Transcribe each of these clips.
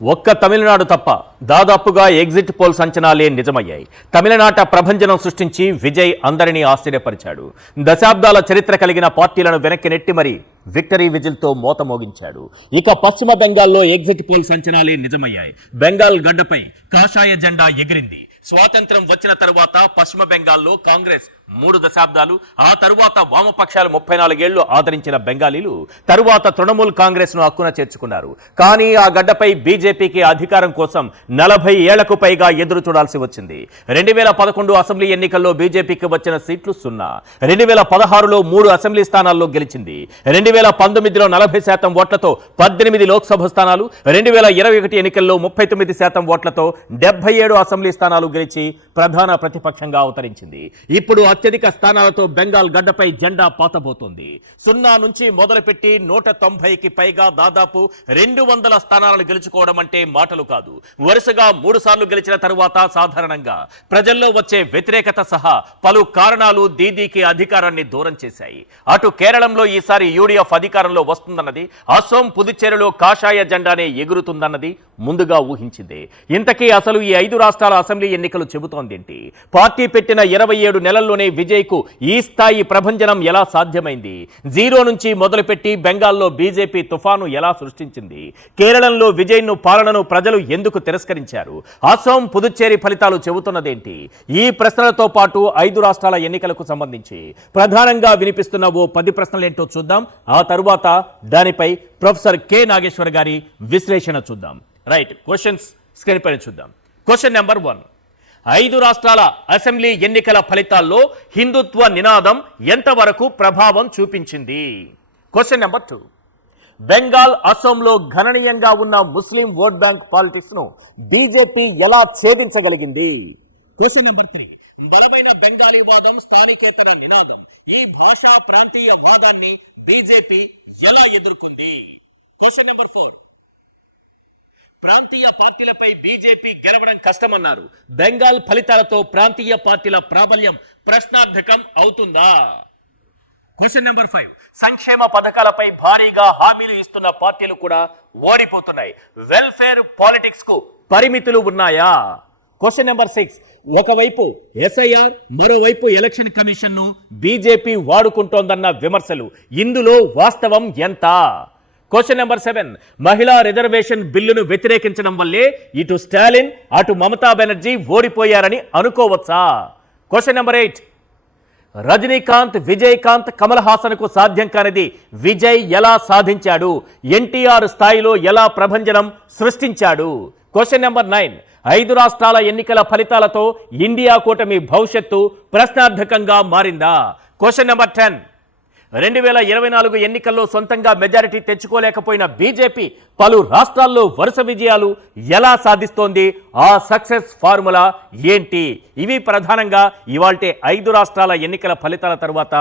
ఒక్క తమిళనాడు తప్ప దాదాపుగా ఎగ్జిట్ పోల్స్ అంచనాలే నిజమయ్యాయి. తమిళనాట ప్రభంజనం సృష్టించి విజయ్ అందరినీ ఆశ్చర్యపరిచాడు. దశాబ్దాల చరిత్ర కలిగిన పార్టీలను వెనక్కి నెట్టి మరి విక్టరీ విజిల్తో మోత మోగించాడు. ఇక పశ్చిమ బెంగాల్లో ఎగ్జిట్ పోల్స్ అంచనాలే నిజమయ్యాయి. బెంగాల్ గడ్డపై కాషాయ జెండా ఎగిరింది. స్వాతంత్రం వచ్చిన తరువాత పశ్చిమ బెంగాల్లో కాంగ్రెస్ 3 దశాబ్దాలు, ఆ తరువాత వామపక్షాలు 34 ఏళ్లు ఆదరించిన బెంగాలీలు తరువాత తృణమూల్ కాంగ్రెస్ ను హక్కున చేర్చుకున్నారు. కానీ ఆ గడ్డపై బీజేపీకి అధికారం కోసం 40 ఏళ్లకు పైగా ఎదురు చూడాల్సి వచ్చింది. 2011 అసెంబ్లీ ఎన్నికల్లో బీజేపీకి వచ్చిన సీట్లు 0. 2016లో 3 అసెంబ్లీ స్థానాల్లో గెలిచింది. 2019లో 40% ఓట్లతో 18 లోక్సభ స్థానాలు, 2021 ఎన్నికల్లో 39% ఓట్లతో 77 అసెంబ్లీ స్థానాలు గెలిచి ప్రధాన ప్రతిపక్షంగా అవతరించింది. ఇప్పుడు అత్యధిక స్థానాలతో బెంగాల్ గడ్డపై జెండా పాతబోతోంది. 0 నుంచి మొదలుపెట్టి 190కి పైగా దాదాపు 200 స్థానాలను గెలుచుకోవడం అంటే మాటలు కాదు. వరుసగా 3 సార్లు గెలిచిన తరువాత సాధారణంగా ప్రజల్లో వచ్చే వ్యతిరేకత సహా పలు కారణాలు దీదీకి అధికారాన్ని దూరం చేశాయి. అటు కేరళంలో ఈసారి యూడీఎఫ్ అధికారంలో వస్తుందన్నది, అసోం పుదుచ్చేరిలో కాషాయ జెండానే ఎగురుతుందన్నది ముందుగా ఊహించింది. ఇంతకీ అసలు ఈ 5 రాష్ట్రాల అసెంబ్లీ ఎన్నికలు చెబుతోందేంటి? పార్టీ పెట్టిన 27 నెలల్లోనే విజయ్కు ఈ స్థాయి ప్రభంజనం ఎలా సాధ్యమైంది? 0 నుంచి మొదలుపెట్టి బెంగాల్లో బీజేపీ తుఫాను ఎలా సృష్టించింది? కేరళంలో విజయ్ను పాలనను ప్రజలు ఎందుకు తిరస్కరించారు? అసోం పుదుచ్చేరి ఫలితాలు చెబుతున్నదేంటి? ఈ ప్రశ్నలతో పాటు 5 రాష్ట్రాల ఎన్నికలకు సంబంధించి ప్రధానంగా వినిపిస్తున్న ఓ 10 ప్రశ్నలేంటో చూద్దాం. ఆ తరువాత దానిపై ప్రొఫెసర్ కె నాగేశ్వర్ గారి విశ్లేషణ చూద్దాం. రైట్, క్వశ్చన్స్ స్క్రీన్ పైన చూద్దాం. క్వశ్చన్ నెంబర్ 1, 5 రాష్ట్రాల అసెంబ్లీ ఎన్నికల ఫలితాల్లో హిందుత్వ నినాదం ఎంతవరకు ప్రభావం చూపించింది? క్వశ్చన్ నెంబర్ 2, బెంగాల్, అసోంలో గణనీయంగా ఉన్న ముస్లిం ఓట్ బ్యాంక్ పాలిటిక్స్ ను బీజేపీ ఎలా ఛేదించగలిగింది? క్వశ్చన్ నెంబర్ 3, బలమైన బెంగాలీ వాదం, స్థానికేతర నినాదం, ఈ భాషా ప్రాంతీయ వాదాన్ని బీజేపీ ఎలా ఎదుర్కొంది? క్వశ్చన్ నెంబర్ 4, ప్రాంతీయ పార్టీలపై బీజేపీ గెలవడం కష్టమన్నారు. బెంగాల్ ఫలితాలతో ప్రాంతీయ పార్టీల ప్రాబల్యం ప్రశ్నార్థకం అవుతుందా? క్వశ్చన్ నెంబర్ 5, సంక్షేమ పథకాలపై భారీగా హామీలు ఇస్తున్న పార్టీలు కూడా ఓడిపోతున్నాయి. వెల్ఫేర్ పాలిటిక్స్ కు పరిమితులు ఉన్నాయా? క్వశ్చన్ నెంబర్ 6, ఒకవైపు ఎస్ఐఆర్, మరోవైపు ఎలక్షన్ కమిషన్ ను బీజేపీ వాడుకుంటోందన్న విమర్శలు, ఇందులో వాస్తవం ఎంత? క్వశ్చన్ నెంబర్ 7, మహిళా రిజర్వేషన్ బిల్లును వ్యతిరేకించడం వల్లే ఇటు స్టాలిన్ అటు మమతా బెనర్జీ ఓడిపోయారని అనుకోవచ్చా? క్వశ్చన్ నెంబర్ 8, రజనీకాంత్, విజయకాంత్, కమల్ హాసన్ కు సాధ్యం కానిది విజయ్ ఎలా సాధించాడు? ఎన్టీఆర్ స్థాయిలో ఎలా ప్రభంజనం సృష్టించాడు? క్వశ్చన్ నెంబర్ 9, 5 రాష్ట్రాల ఎన్నికల ఫలితాలతో ఇండియా కూటమి భవిష్యత్తు ప్రశ్నార్థకంగా మారిందా? క్వశ్చన్ నెంబర్ 10, 2024 ఎన్నికల్లో సొంతంగా మెజారిటీ తెచ్చుకోలేకపోయిన బీజేపీ పలు రాష్ట్రాల్లో వరుస విజయాలు ఎలా సాధిస్తోంది? ఆ సక్సెస్ ఫార్ములా ఏంటి? ఇవి ప్రధానంగా ఇవాల్టి 5 రాష్ట్రాల ఎన్నికల ఫలితాల తర్వాత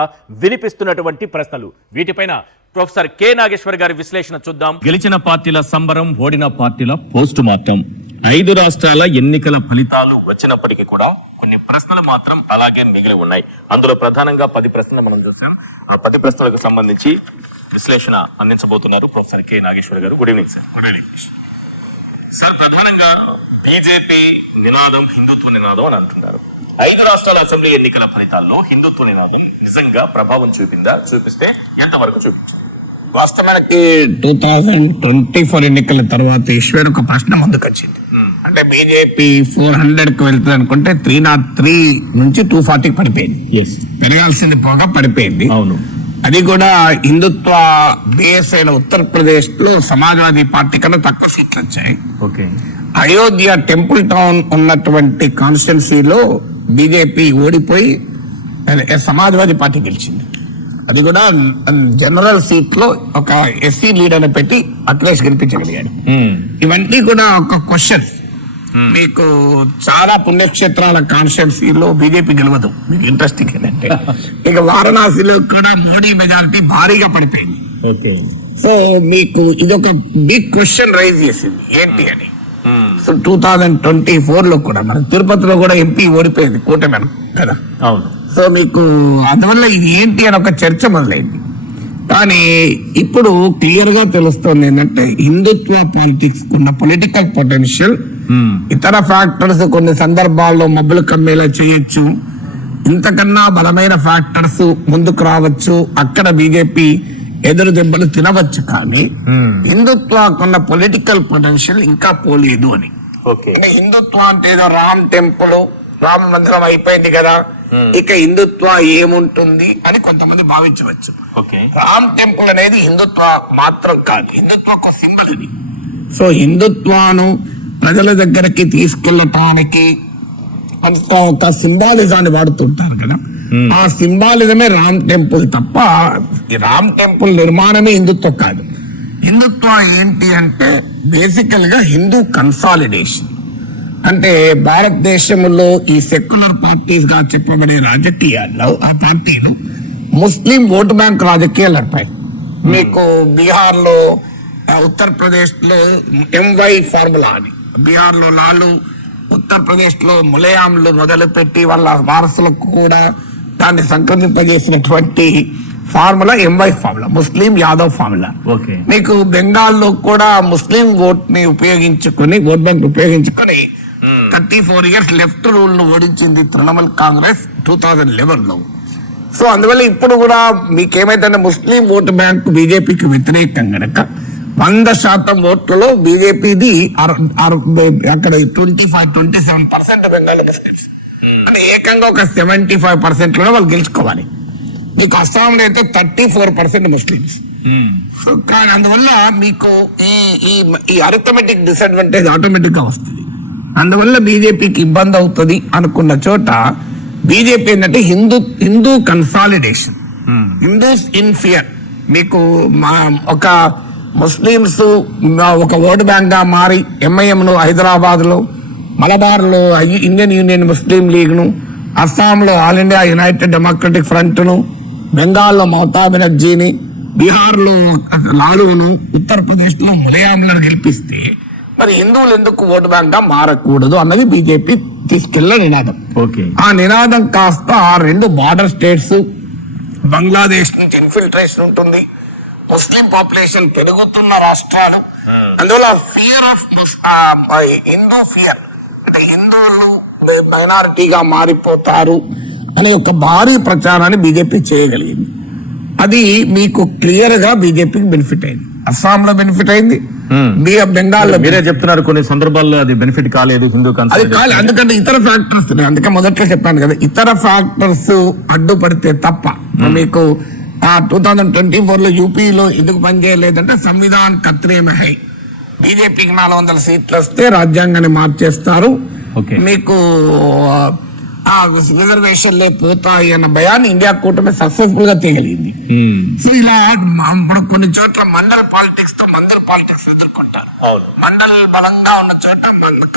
వినిపిస్తున్నటువంటి ప్రశ్నలు. వీటిపైన ప్రొఫెసర్ కె నాగేశ్వర్ గారి విశ్లేషణ చూద్దాం. గెలిచిన పార్టీల సంబరం, ఓడిన పార్టీల పోస్ట్ మార్టం. 5 రాష్ట్రాల ఎన్నికల ఫలితాలు వచ్చినప్పటికీ కూడా కొన్ని ప్రశ్నలు మాత్రం అలాగే మిగిలి ఉన్నాయి. అందులో ప్రధానంగా 10 ప్రశ్నలు మనం చూసాం. ఆ 10 ప్రశ్నలకు సంబంధించి విశ్లేషణ అందించబోతున్నారు ప్రొఫెసర్ కె నాగేశ్వర్ గారు. Good evening sir. Good evening sir. ప్రధానంగా బీజేపీ నినాదం హిందుత్వ నినాదం అని అంటున్నారు. 5 రాష్ట్రాల అసెంబ్లీ ఎన్నికల ఫలితాల్లో హిందుత్వ నినాదం నిజంగా ప్రభావం చూపిందా? చూపిస్తే ఎంతవరకు చూపించింది? వాస్తవానికి 2024 ఎన్నికల తర్వాత ఈశ్వర్ ఒక ప్రశ్న ముందుకు వచ్చింది. అంటే బీజేపీ 400కు వెళ్తుంది అనుకుంటే 303 నుంచి 240కి పడిపోయింది. పెరగాల్సింది పోగా పడిపోయింది. అవును. అది కూడా హిందుత్వ బేస్ అయిన ఉత్తరప్రదేశ్ లో సమాజ్వాదీ పార్టీ కన్నా తక్కువ సీట్లు వచ్చాయి. అయోధ్య టెంపుల్ టౌన్ ఉన్నటువంటి కాన్స్టిట్యున్సీలో బీజేపీ ఓడిపోయి సమాజ్వాదీ పార్టీ గెలిచింది. అది కూడా జనరల్ సీట్ లో ఒక ఎస్సీ లీడర్ పెట్టి అఖిలేష్ గెలిపించగలిగాడు. ఇవన్నీ కూడా ఒక క్వశ్చన్. మీకు చాలా పుణ్యక్షేత్రాల కాన్స్టిట్యున్సీలో బీజేపీ గెలవదు. మీకు ఇంట్రెస్టింగ్ ఏంటంటే ఇక వారణాసిలో కూడా మోడీ మెజారిటీ భారీగా పడిపోయింది. సో మీకు ఇదొక బిగ్ క్వశ్చన్ రైజ్ చేసింది ఏంటి అని. సో 2024 లో కూడా మన తిరుపతిలో కూడా ఎంపీ ఓడిపోయింది కూటమి కదా. అవును. సో మీకు అందువల్ల ఇది ఏంటి అని ఒక చర్చ మొదలైంది. కానీ ఇప్పుడు క్లియర్ గా తెలుస్తోంది ఏంటంటే హిందుత్వ పాలిటిక్స్ ఉన్న పొలిటికల్ పొటెన్షియల్ ఇతర ఫ్యాక్టర్స్ కొన్ని సందర్భాల్లో మబ్బులు కమ్మేలా చేయొచ్చు, ఇంతకన్నా బలమైన ఫ్యాక్టర్స్ ముందుకు రావచ్చు, అక్కడ బీజేపీ ఎదురు దెబ్బలు తినవచ్చు. కానీ హిందుత్వకున్న పొలిటికల్ పొటెన్షియల్ ఇంకా పోలేదు అని. అంటే హిందుత్వ అంటే ఏదో రామ్ టెంపుల్, రామ మందిరం అయిపోయింది కదా, ఇక హిందుత్వ ఏముంటుంది అని కొంతమంది భావించవచ్చు. రామ్ టెంపుల్ అనేది హిందుత్వ మాత్రం కాదు, హిందుత్వ ఒక సింబల్ ఇది. సో హిందుత్వాను ప్రజల దగ్గరికి తీసుకెళ్ళటానికి ఒక సింబాలిజాన్ని వాడుతుంటారు కదా, ఆ సింబాలిజమే రామ్ టెంపుల్ తప్ప ఈ రామ్ టెంపుల్ నిర్మాణమే హిందుత్వం కాదు. హిందుత్వ ఏంటి అంటే బేసికల్ గా హిందూ కన్సాలిడేషన్. అంటే భారతదేశంలో ఈ సెక్యులర్ పార్టీస్ గా చెప్పబడే రాజకీయాల్లో ఆ పార్టీలు ముస్లిం ఓటు బ్యాంక్ రాజకీయాలు నడిపాయి. మీకు బీహార్ లో, ఉత్తరప్రదేశ్ లో ఎంవై ఫార్ములా అని, బీహార్ లో లాలు, ఉత్తరప్రదేశ్ లో ములయాంలు మొదలుపెట్టి వాళ్ళ వారసులకు కూడా దాన్ని సంక్రమింపజేసినటువంటి formula MY formula, Muslim Yadav formula. మీకు బెంగాల్లో కూడా ముస్లిం ఓట్ ని ఉపయోగించుకుని, ఓట్ బ్యాంక్ ఉపయోగించుకుని 34 years లెఫ్ట్ రూల్ ను ఓడించింది తృణమూల్ కాంగ్రెస్ 2011 లో. సో అందువల్ల ఇప్పుడు కూడా మీకేమైతే ముస్లిం ఓటు బ్యాంక్ బీజేపీకి వ్యతిరేకం గనక 100% ఓట్లలో బీజేపీది అక్కడ 27% బెంగాల్ ముస్లిమ్స్ అంటే ఏకంగా ఒక 75% లో వాళ్ళు గెలుచుకోవాలి. మీకు అస్సాంలో అయితే 34% ముస్లిమ్స్. కానీ అందువల్ల మీకు ఈ అరిథమెటిక్ డిసడ్వాంటేజ్ ఆటోమేటిక్ గా వస్తుంది. అందువల్ల బీజేపీకి ఇబ్బంది అవుతుంది అనుకున్న చోట బీజేపీ ఏంటంటే Hindu consolidation, Hindus in fear. మీకు ఒక ముస్లింస్ ఒక ఓటు బ్యాంక్ గా మారి ఎంఐఎం ను హైదరాబాద్ లో, మలబార్ లో ఇండియన్ యూనియన్ ముస్లిం లీగ్ ను, అస్సాంలో all India United democratic front ను, బెంగాల్లో మమతా బెనర్జీని, బీహార్ లో లాలూను, ఉత్తరప్రదేశ్ లో ములయాంలను గెలిపిస్తే మరి హిందువులు ఎందుకు ఓటు బ్యాంక్ గా మారకూడదు అన్నది బీజేపీ తీసుకెళ్లిన నినాదం. ఆ నినాదం కాస్త 2 బార్డర్ స్టేట్స్, బంగ్లాదేశ్ నుంచి ఇన్ఫిల్ట్రేషన్ ఉంటుంది, ముస్లిం పాపులేషన్ పెరుగుతున్న రాష్ట్రాలు, అందువల్ల ఫియర్ ఆఫ్ హిందూ ఫియర్ అంటే హిందువులు మైనారిటీగా మారిపోతారు అనే ఒక భారీ ప్రచారాన్ని బీజేపీ చేయగలిగింది. అది మీకు క్లియర్ గా బీజేపీకి బెనిఫిట్ అయింది. అస్సాంలో బెనిఫిట్ అయింది, బెంగాల్లో. మీరే చెప్తున్నారు కొన్ని సందర్భాల్లో అది బెనిఫిట్ కాలేదు, హిందూ అది కాలేదు. ఎందుకంటే ఇతర ఫ్యాక్టర్స్, అందుకే మొదట్లో చెప్పాను కదా, ఇతర ఫ్యాక్టర్స్ అడ్డుపడితే తప్ప. మీకు 2024 లో యూపీలో ఎందుకు పనిచేయలేదంటే సంవిధాన్ ఖత్రే మే హై, బీజేపీకి 400 సీట్లు వస్తే రాజ్యాంగాన్ని మార్చేస్తారు, మీకు రిజర్వేషన్లే పోతాయి అన్న భయాన్ని ఇండియా కూటమి సక్సెస్ఫుల్ గా తేగలిగింది. సో ఇలా కొన్ని చోట్ల మండల్ పాలిటిక్స్ తో మండల్ పాలిటిక్స్ ఎదుర్కొంటారు. మండల్ బలంగా ఉన్న చోట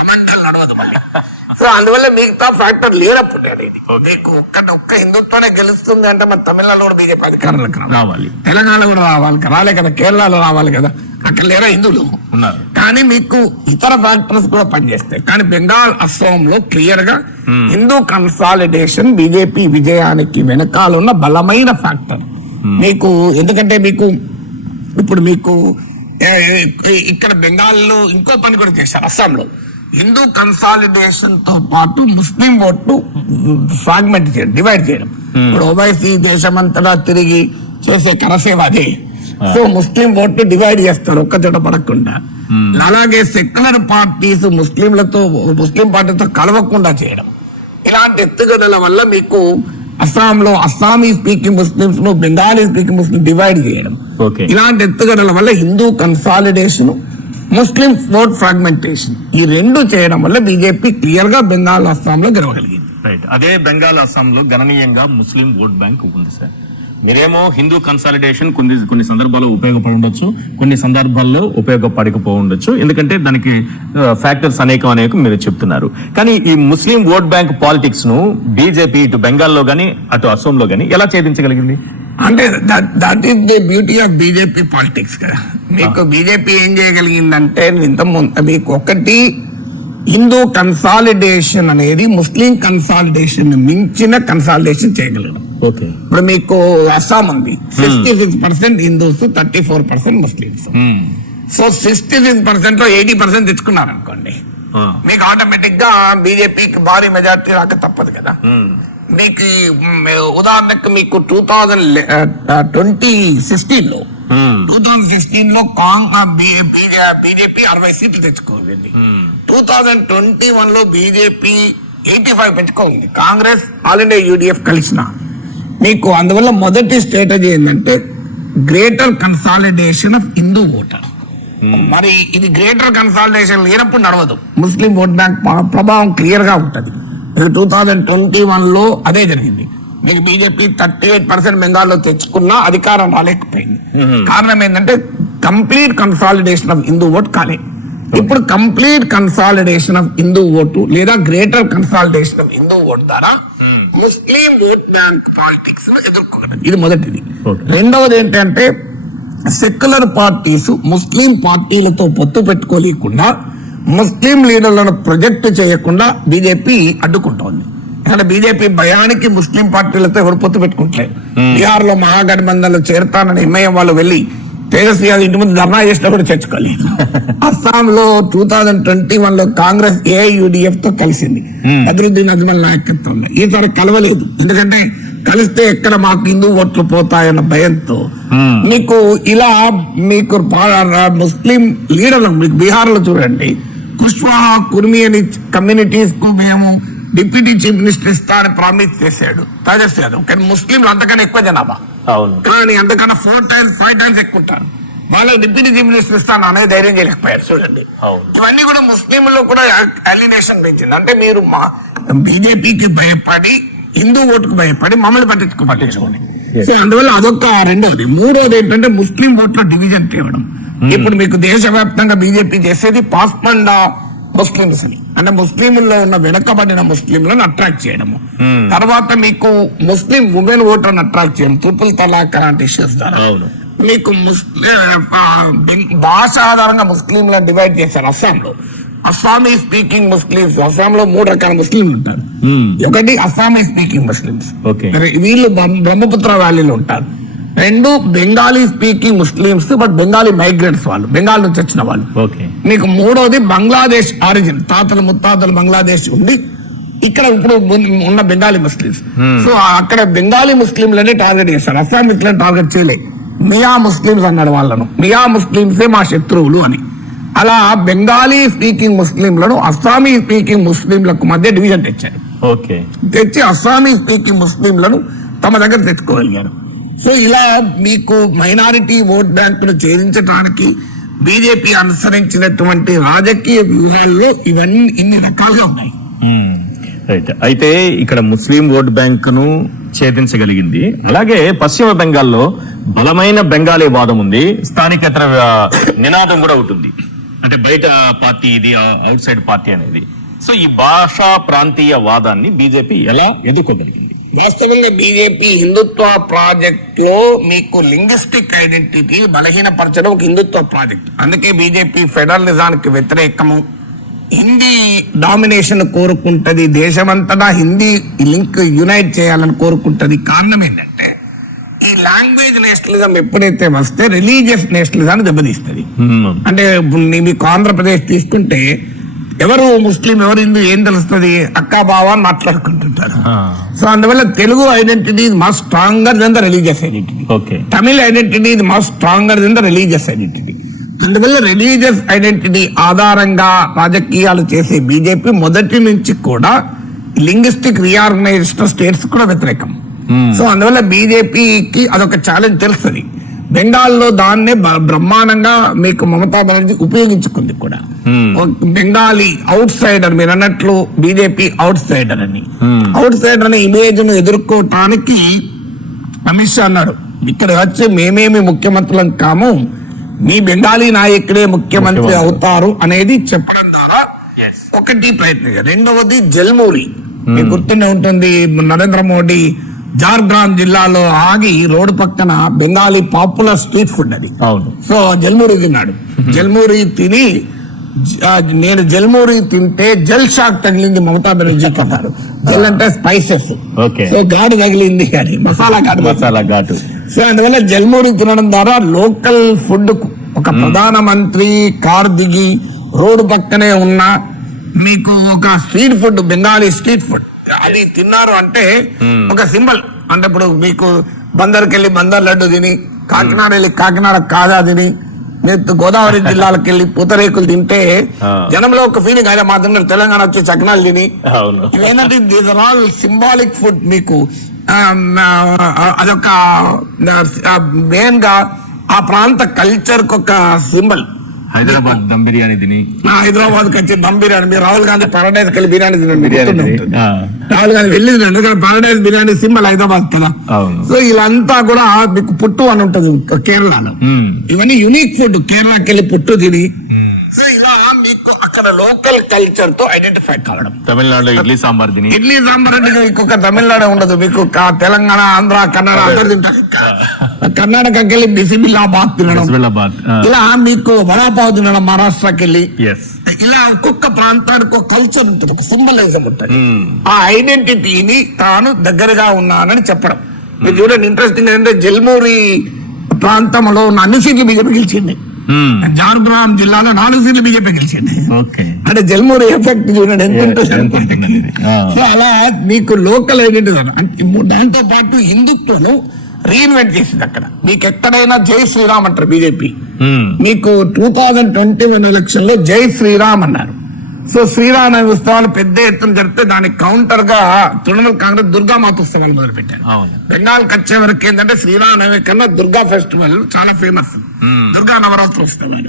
కమెంటల్ నడవదు. సో అందువల్ల మిగతా ఫ్యాక్టర్ లేనప్పుడు మీకు ఒక్క హిందుత్వనే గెలుస్తుంది అంటే మన తమిళనాడు కూడా బీజేపీ అధికారంలోకి రావాలి, తెలంగాణ కూడా రావాలి, రాలే కదా, కేరళలో రావాలి కదా, అక్కడ లేరా హిందువులు ఉన్నారు. కానీ మీకు ఇతర ఫ్యాక్టర్స్ కూడా పనిచేస్తాయి. కానీ బెంగాల్, అస్సాంలో క్లియర్ గా హిందూ కన్సాలిడేషన్ బీజేపీ విజయానికి వెనకాల ఉన్న బలమైన ఫ్యాక్టర్. మీకు ఎందుకంటే ఇప్పుడు మీకు ఇక్కడ బెంగాల్లో ఇంకో పని కూడా చేశారు. అస్సాంలో హిందూ కన్సాలిడేషన్ తో పాటు ముస్లిం ఓట్లు ఫ్రాగ్మెంట్ చేయడం, డివైడ్ చేయడం. ఇప్పుడు ఓవైసీ దేశమంతటా తిరిగి చేసే కరసేవ అదే. సో ముస్లిం ఓట్లు డివైడ్ చేస్తారు ఒక్క చోట పడకుండా. అలాగే సెక్యులర్ పార్టీస్ ముస్లిం పార్టీతో కలవకుండా చేయడం, ఇలాంటి ఎత్తుగడల వల్ల మీకు అస్సాంలో అస్సామీ స్పీకింగ్ ముస్లింస్ ను బెంగాలీ స్పీకింగ్ ముస్లిం డివైడ్ చేయడం, ఇలాంటి ఎత్తుగడల వల్ల హిందూ కన్సాలిడేషన్, ముస్లిం ఓట్ ఫ్రాగ్మెంటేషన్, ఈ 2 చేయడం వల్ల బీజేపీ క్లియర్ గా బెంగాల్, అస్సాంలో గెలవగలిగింది. రైట్. అదే బెంగాల్, అస్సాంలో గణనీయంగా ముస్లిం ఓట్ బ్యాంక్ ఉంది సార్. మీరేమో హిందూ కన్సాలిడేషన్ కొన్ని సందర్భాల్లో ఉపయోగపడి ఉండొచ్చు, కొన్ని సందర్భాల్లో ఉపయోగపడకపో ఉండొచ్చు, ఎందుకంటే దానికి ఫ్యాక్టర్స్ అనేకం మీరు చెప్తున్నారు. కానీ ఈ ముస్లిం ఓట్ బ్యాంక్ పాలిటిక్స్ ను బీజేపీ ఇటు బెంగాల్లో గానీ అటు అస్సాంలో గానీ ఎలా ఛేదించగలిగింది? అంటే that is the beauty of BJP politics కదా. మీకు బీజేపీ ఏం చేయగలిగిందంటే మీకు ఒకటి హిందూ కన్సాలిడేషన్ అనేది ముస్లిం కన్సాలిడేషన్ మించిన కన్సాలిడేషన్ చేయగలరు. ఓకే. ఇప్పుడు మీకు అస్సాం ఉంది, 66% హిందూస్, 34% ముస్లిమ్స్. సో 66% లో 80% తెచ్చుకున్నారు అనుకోండి, మీకు ఆటోమేటిక్ గా బీజేపీకి భారీ మెజార్టీ రాక తప్పదు కదా. మీకు ఉదాహరణకు మీకు 2016లో బీజేపీ 60 సీట్లు తెచ్చుకోవాలి. 2021 లో బీజేపీ 85 పెంచుకోవాలి. కాంగ్రెస్, ఆల్ ఇండియా యూడిఎఫ్ కలిసిన మీకు. అందువల్ల మొదటి స్ట్రాటజీ ఏంటంటే greater consolidation of Hindu voter. మరి ఇది గ్రేటర్ కన్సాలిడేషన్ లేనప్పుడు నడవదు. ముస్లిం ఓట్ బ్యాంక్ ప్రభావం క్లియర్ గా ఉంటది. 2021 లో అదే జరిగింది. మీకు బీజేపీ 38% బెంగాల్లో తెచ్చుకున్నా అధికారం రాలేకపోయింది. కారణం ఏంటంటే complete consolidation of Hindu vote కాలే. ఇప్పుడు complete consolidation of Hindu vote లేదా greater consolidation of Hindu vote ద్వారా ముస్లిం ఓట్ బ్యాంక్ పాలిటిక్స్ ఎదుర్కోగలరు. ఇది మొదటిది. రెండవది ఏంటంటే సెక్యులర్ పార్టీస్ ముస్లిం పార్టీలతో పొత్తు పెట్టుకోలేకుండా, ముస్లిం లీడర్లను ప్రొజెక్ట్ చేయకుండా బీజేపీ అడ్డుకుంటోంది. ఎందుకంటే బీజేపీ భయానికి ముస్లిం పార్టీలతో ఎవరు పొత్తు పెట్టుకుంటలేదు. బీహార్ లో మహాగఠబంధన్ లో చేరతానని ఎంఐఎం వాళ్ళు వెళ్లి తేజస్వి యాదవ్ ఇంటి ముందు ధర్నా చేసినా కూడా చేర్చుకోలేదు. అస్సాంలో 2021 లో కాంగ్రెస్ ఏఐయుడిఎఫ్ తో కలిసింది అజరుద్దీన్ అజ్మల్ నాయకత్వంలో. ఈసారి కలవలేదు, ఎందుకంటే కలిస్తే ఎక్కడ మాకు హిందూ ఓట్లు పోతాయన్న భయంతో. మీకు ఇలా మీకు ముస్లిం లీడర్లు మీకు బీహార్ లో చూడండి, కుష్వాహా కుర్మి అని కమ్యూనిటీస్ కు మేము డిప్యూటీ చీఫ్ మినిస్టర్ ఇస్తారని ప్రామిస్ చేశాడు తేజస్వి యాదవ్. కానీ ముస్లింలు అంతకన్నా ఎక్కువ జనాభా, అంతకన్నా 4 times 5 times ఎక్కువ ఉంటారు. వాళ్ళకి డిప్యూటీ చీఫ్ మినిస్టర్ ఇస్తాను అనేది ధైర్యం చేయలేకపోయారు. చూడండి, ఇవన్నీ కూడా ముస్లింల్లో కూడా అలినేషన్ పెంచింది. అంటే మీరు మా బీజేపీకి భయపడి, హిందూ ఓటుకు భయపడి మమ్మల్ని పట్టించుకోండి. సో అందువల్ల అదొక రెండవది. మూడవది ఏంటంటే ముస్లిం ఓట్లో డివిజన్ తేవడం. ఇప్పుడు మీకు దేశవ్యాప్తంగా బీజేపీ చేసేది పాస్మండా ముస్లింస్ అని, అంటే ముస్లింల్లో ఉన్న వెనకబడిన ముస్లింలను అట్రాక్ట్ చేయడము. తర్వాత మీకు ముస్లిం ఉమెన్ ఓటర్ని అట్రాక్ట్ చేయడం, ట్రిపుల్ తలాక్ అలాంటి ఇష్యూస్ ద్వారా. మీకు భాష ఆధారంగా ముస్లింలను డివైడ్ చేశారు. అస్సాంలో అస్సామీ స్పీకింగ్ ముస్లింస్, అస్సాంలో 3 రకాల ముస్లింలు ఉంటారు. ఒకటి అస్సామీ స్పీకింగ్ ముస్లింస్, వీళ్ళు బ్రహ్మపుత్ర వ్యాలీలో ఉంటారు. 2 Bengali speaking Muslims, but Bengali migrants, వాళ్ళు బెంగాల్ నుంచి వచ్చిన వాళ్ళు. మీకు 3వది బంగ్లాదేశ్ ఆరిజిన్, తాతలు ముత్తాతలు బంగ్లాదేశ్ ఉంది, ఇక్కడ ఇప్పుడు ఉన్న బెంగాలీ ముస్లింస్. సో అక్కడ బెంగాలీ ముస్లింలనే టార్గెట్ చేస్తారు, అస్సామీలను టార్గెట్ చేయలేదు. మియా ముస్లింస్ అన్నాడు వాళ్ళను, మియా ముస్లింసే మా శత్రువులు అని. అలా బెంగాలీ స్పీకింగ్ ముస్లింలను అస్సామీ స్పీకింగ్ ముస్లింలకు మధ్య డివిజన్ తెచ్చారు. తెచ్చి అస్సామీ స్పీకింగ్ ముస్లింలను తమ దగ్గర తెచ్చుకోగలిగారు. సో ఇలా మీకు మైనారిటీ ఓట్ బ్యాంకును ఛేదించడానికి బీజేపీ అనుసరించినటువంటి రాజకీయ వ్యూహాల్లో ఇవన్నీ ఇన్ని రకాలుగా ఉన్నాయి. రైట్. అయితే ఇక్కడ ముస్లిం ఓట్ బ్యాంక్ ను ఛేదించగలిగింది. అలాగే పశ్చిమ బెంగాల్లో బలమైన బెంగాలీ వాదం ఉంది, స్థానికేతర నినాదం కూడా ఉంటుంది. అంటే బయట పార్టీ ఇది, అవుట్ సైడ్ పార్టీ అనేది. సో ఈ భాషా ప్రాంతీయ వాదాన్ని బీజేపీ ఎలా ఎదుర్కోగలిగింది? వాస్తవంగా బీజేపీ హిందుత్వ ప్రాజెక్ట్ లో మీకు లింగ్విస్టిక్ ఐడెంటిటీ బలహీనపరచడం ఒక హిందుత్వ ప్రాజెక్ట్. అందుకే బీజేపీ ఫెడరలిజానికి వ్యతిరేకము, హిందీ డామినేషన్ కోరుకుంటది, దేశమంతటా హిందీ లింక్ యునైట్ చేయాలని కోరుకుంటది. కారణం ఏంటంటే ఈ లాంగ్వేజ్ నేషనలిజం ఎప్పుడైతే వస్తే రిలీజియస్ నేషనలిజాన్ని దెబ్బతీస్తుంది. అంటే మీకు ఆంధ్రప్రదేశ్ తీసుకుంటే ఎవరు ముస్లిం ఎవరు హిందూ ఏం తెలుస్తుంది, అక్కా బావ అని మాట్లాడుకుంటుంటారు. సో అందువల్ల Telugu identity is must stronger then the religious identity. Tamil identity is must stronger then the religious identity. అందువల్ల రిలీజియస్ ఐడెంటిటీ ఆధారంగా రాజకీయాలు చేసే బీజేపీ మొదటి నుంచి కూడా లింగ్విస్టిక్ రీఆర్గనైజేషన్ స్టేట్స్ కూడా వ్యతిరేకం. సో అందువల్ల బీజేపీకి అదొక ఛాలెంజ్ తెలుస్తుంది. బెంగాల్లో దాన్నే బ్రహ్మాండంగా మీకు మమతా బెనర్జీ ఉపయోగించుకుంది కూడా. బెంగాలీ అవుట్ సైడర్, మీరు అన్నట్లు బీజేపీ అవుట్ సైడర్ అని, అవుట్ సైడర్ అనే ఇమేజ్ ను ఎదుర్కోవటానికి అమిత్ షా అన్నాడు, ఇక్కడ వచ్చి మేమేమి ముఖ్యమంత్రులం కాము, మీ బెంగాలీ నాయకుడే ముఖ్యమంత్రి అవుతారు అనేది చెప్పడం ద్వారా ఒకటి ప్రయత్నం. రెండవది జల్మూరి, మీకు గుర్తుండే ఉంటుంది, నరేంద్ర మోడీ జార్గ్రామ్ జిల్లాలో ఆగి రోడ్డు పక్కన బెంగాలీ పాపులర్ స్ట్రీట్ ఫుడ్ అది. సో జల్మూరి తిన్నాడు, జల్మూరి తిని నేను జల్మూరి తింటే జల్ షాక్ తగిలింది మమతా బెనర్జీ అన్నారు. జల్ అంటే స్పైసెస్, సో ఘాటు తగిలింది అని మసాలా ఘాటు. సో అందువల్ల జల్మూరి తినడం ద్వారా లోకల్ ఫుడ్ ఒక ప్రధానమంత్రి కార్ దిగి రోడ్డు పక్కనే ఉన్న మీకు ఒక street food, Bengali street food అది తిన్నారు అంటే ఒక సింబల్. అంటే ఇప్పుడు మీకు బందర్కి వెళ్ళి బందర్ లడ్డు తిని, కాకినాడ వెళ్ళి కాకినాడ కాజా తిని, గోదావరి జిల్లాలకు వెళ్ళి పూతరేకులు తింటే జనంలో ఒక ఫీలింగ్ అయినా మా దగ్గర తెలంగాణ వచ్చి చకనాలు తిని ఏంటంటే these are all symbolic food. మీకు అదొక మెయిన్ గా ఆ ప్రాంత కల్చర్ కు ఒక సింబల్. హైదరాబాద్ దమ్ బిర్యానీ తిని, హైదరాబాద్ వచ్చి దమ్ బిర్యానీ, మీరు రాహుల్ గాంధీ పారడైజ్ వెళ్ళి బిర్యానీ తినండి, రాహుల్ గాంధీ వెళ్ళి తినండి, పారడైజ్ బిర్యానీ సింబల్ హైదరాబాద్ కదా. సో వీళ్ళంతా కూడా మీకు పుట్టు అని ఉంటది కేరళలో, ఇవన్నీ యునిక్ ఫుడ్. కేరళకి వెళ్ళి పుట్టు తిని, సో ఇలా మీకు అక్కడ లోకల్ కల్చర్ తో ఐడెంటిఫై కావడం. తమిళనాడులో ఇడ్లీ సాంబార్ తిని, ఇడ్లీ సాంబార్ అంటే ఇంకొక తమిళనాడు ఉండదు మీకు, తెలంగాణ, ఆంధ్ర, కన్నడ అందరు తింటారు. కర్ణాటకకి వెళ్ళి బిసిబిల్లాబాద్ తినడం, ఇలా మీకు వడాపావ్ తినడం మహారాష్ట్రకి వెళ్ళి, ఇలా ఒక్కొక్క ప్రాంతానికి ఒక కల్చర్ ఉంటుంది, ఒక సింబలిజం ఉంటుంది. ఆ ఐడెంటిటీని తాను దగ్గరగా ఉన్నానని చెప్పడం. మీరు చూడండి, ఇంట్రెస్టింగ్ ఏంటంటే జల్మూరి ప్రాంతంలో ఉన్న అన్ని సీట్లు బీజేపీ గెలిచింది. జార్గ్రామ్ జిల్లాలో 4 సీట్లు బీజేపీ గెలిచింది. అంటే జల్మూరి ఎఫెక్ట్ చూడండి ఎంత ఉంటుంది. సో అలా మీకు లోకల్ ఐడెంటిటీ. దాంతో పాటు హిందుత్వను రీఇన్వెంట్ చేసింది అక్కడ. మీకు ఎక్కడైనా జై శ్రీరామ్ అంటారు బీజేపీ. మీకు 2021 ఎలక్షన్ లో జై శ్రీరామ్ అన్నారు. సో శ్రీరామ ఉత్సవాలు పెద్ద ఎత్తున జరిపితే దానికి కౌంటర్ గా తృణమూల్ కాంగ్రెస్ దుర్గామాత ఉత్సవాలు మొదలు పెట్టారు. బెంగాల్కి వచ్చే వరకు ఏంటంటే శ్రీరామనవమి కన్నా దుర్గా ఫెస్టివల్ చాలా ఫేమస్, దుర్గా నవరాత్రి ఉత్సవం.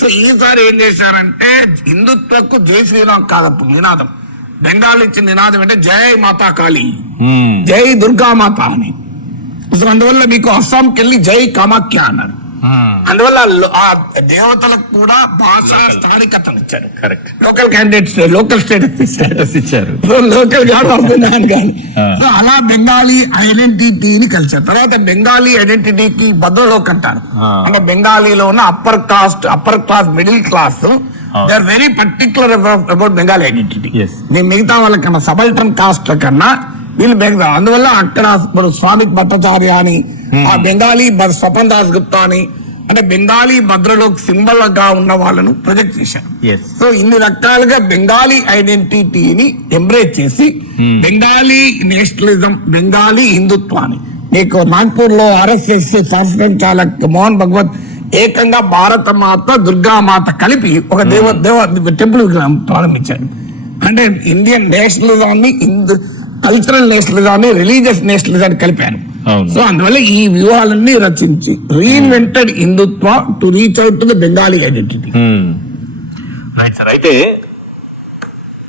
సో ఈసారి ఏం చేశారంటే హిందుత్వకు జై శ్రీరామ్ కాదప్పుడు నినాదం, బెంగాల్ ఇచ్చిన నినాదం అంటే జై మాతా కాళీ, జై దుర్గామాత అని. సో అందువల్ల మీకు అస్సాంకి వెళ్ళి జై కామాఖ్య అన్నారు. అందువల్ల ఆ దేవతలకు కూడా భాష స్థానికతను ఇచ్చారు. Correct. Local candidates local status ఇచ్చారు. లోకల్ సో అలా బెంగాలీ ఐడెంటిటీని కలిసారు. తర్వాత బెంగాలీ ఐడెంటిటీకి భద్రలోక్ అంటారు. అంటే బెంగాలీలో ఉన్న upper class middle class they are very particular about Bengali identity. నేను మిగతా వాళ్ళకన్నా సబల్టన్ కాస్ట్ కన్నా వీళ్ళు బెంగాల్. అందువల్ల అక్కడ స్వామిక్ భట్టాచార్య అని, ఆ బెంగాలీ స్వపన్ దాస్ గుప్తా అని, అంటే బెంగాలీ భద్రలోక్ సింబల్ గా ఉన్న వాళ్ళను ప్రొజెక్ట్ చేశారు. సో ఇన్ని రకాలుగా బెంగాలీ ఐడెంటిటీని ఎంబ్రేస్ చేసి బెంగాలీ నేషనలిజం, బెంగాలీ హిందుత్వాన్ని మీకు నాగ్పూర్ లో RSS శాస్త్రం చాలక్ మోహన్ భగవత్ ఏకంగా భారత మాత, దుర్గామాత కలిపి ఒక టెంపుల్ ప్రారంభించాడు. అంటే ఇండియన్ నేషనలిజాన్ని, కల్చరల్ నేషనలిజాన్ని, రిలీజియస్ నేషనలిజాన్ని కలిపారు. సో అందువల్ల ఈ వ్యూహాలన్నీ రచించి reinvented Hindutva to reach out to the Bengali identity. అయితే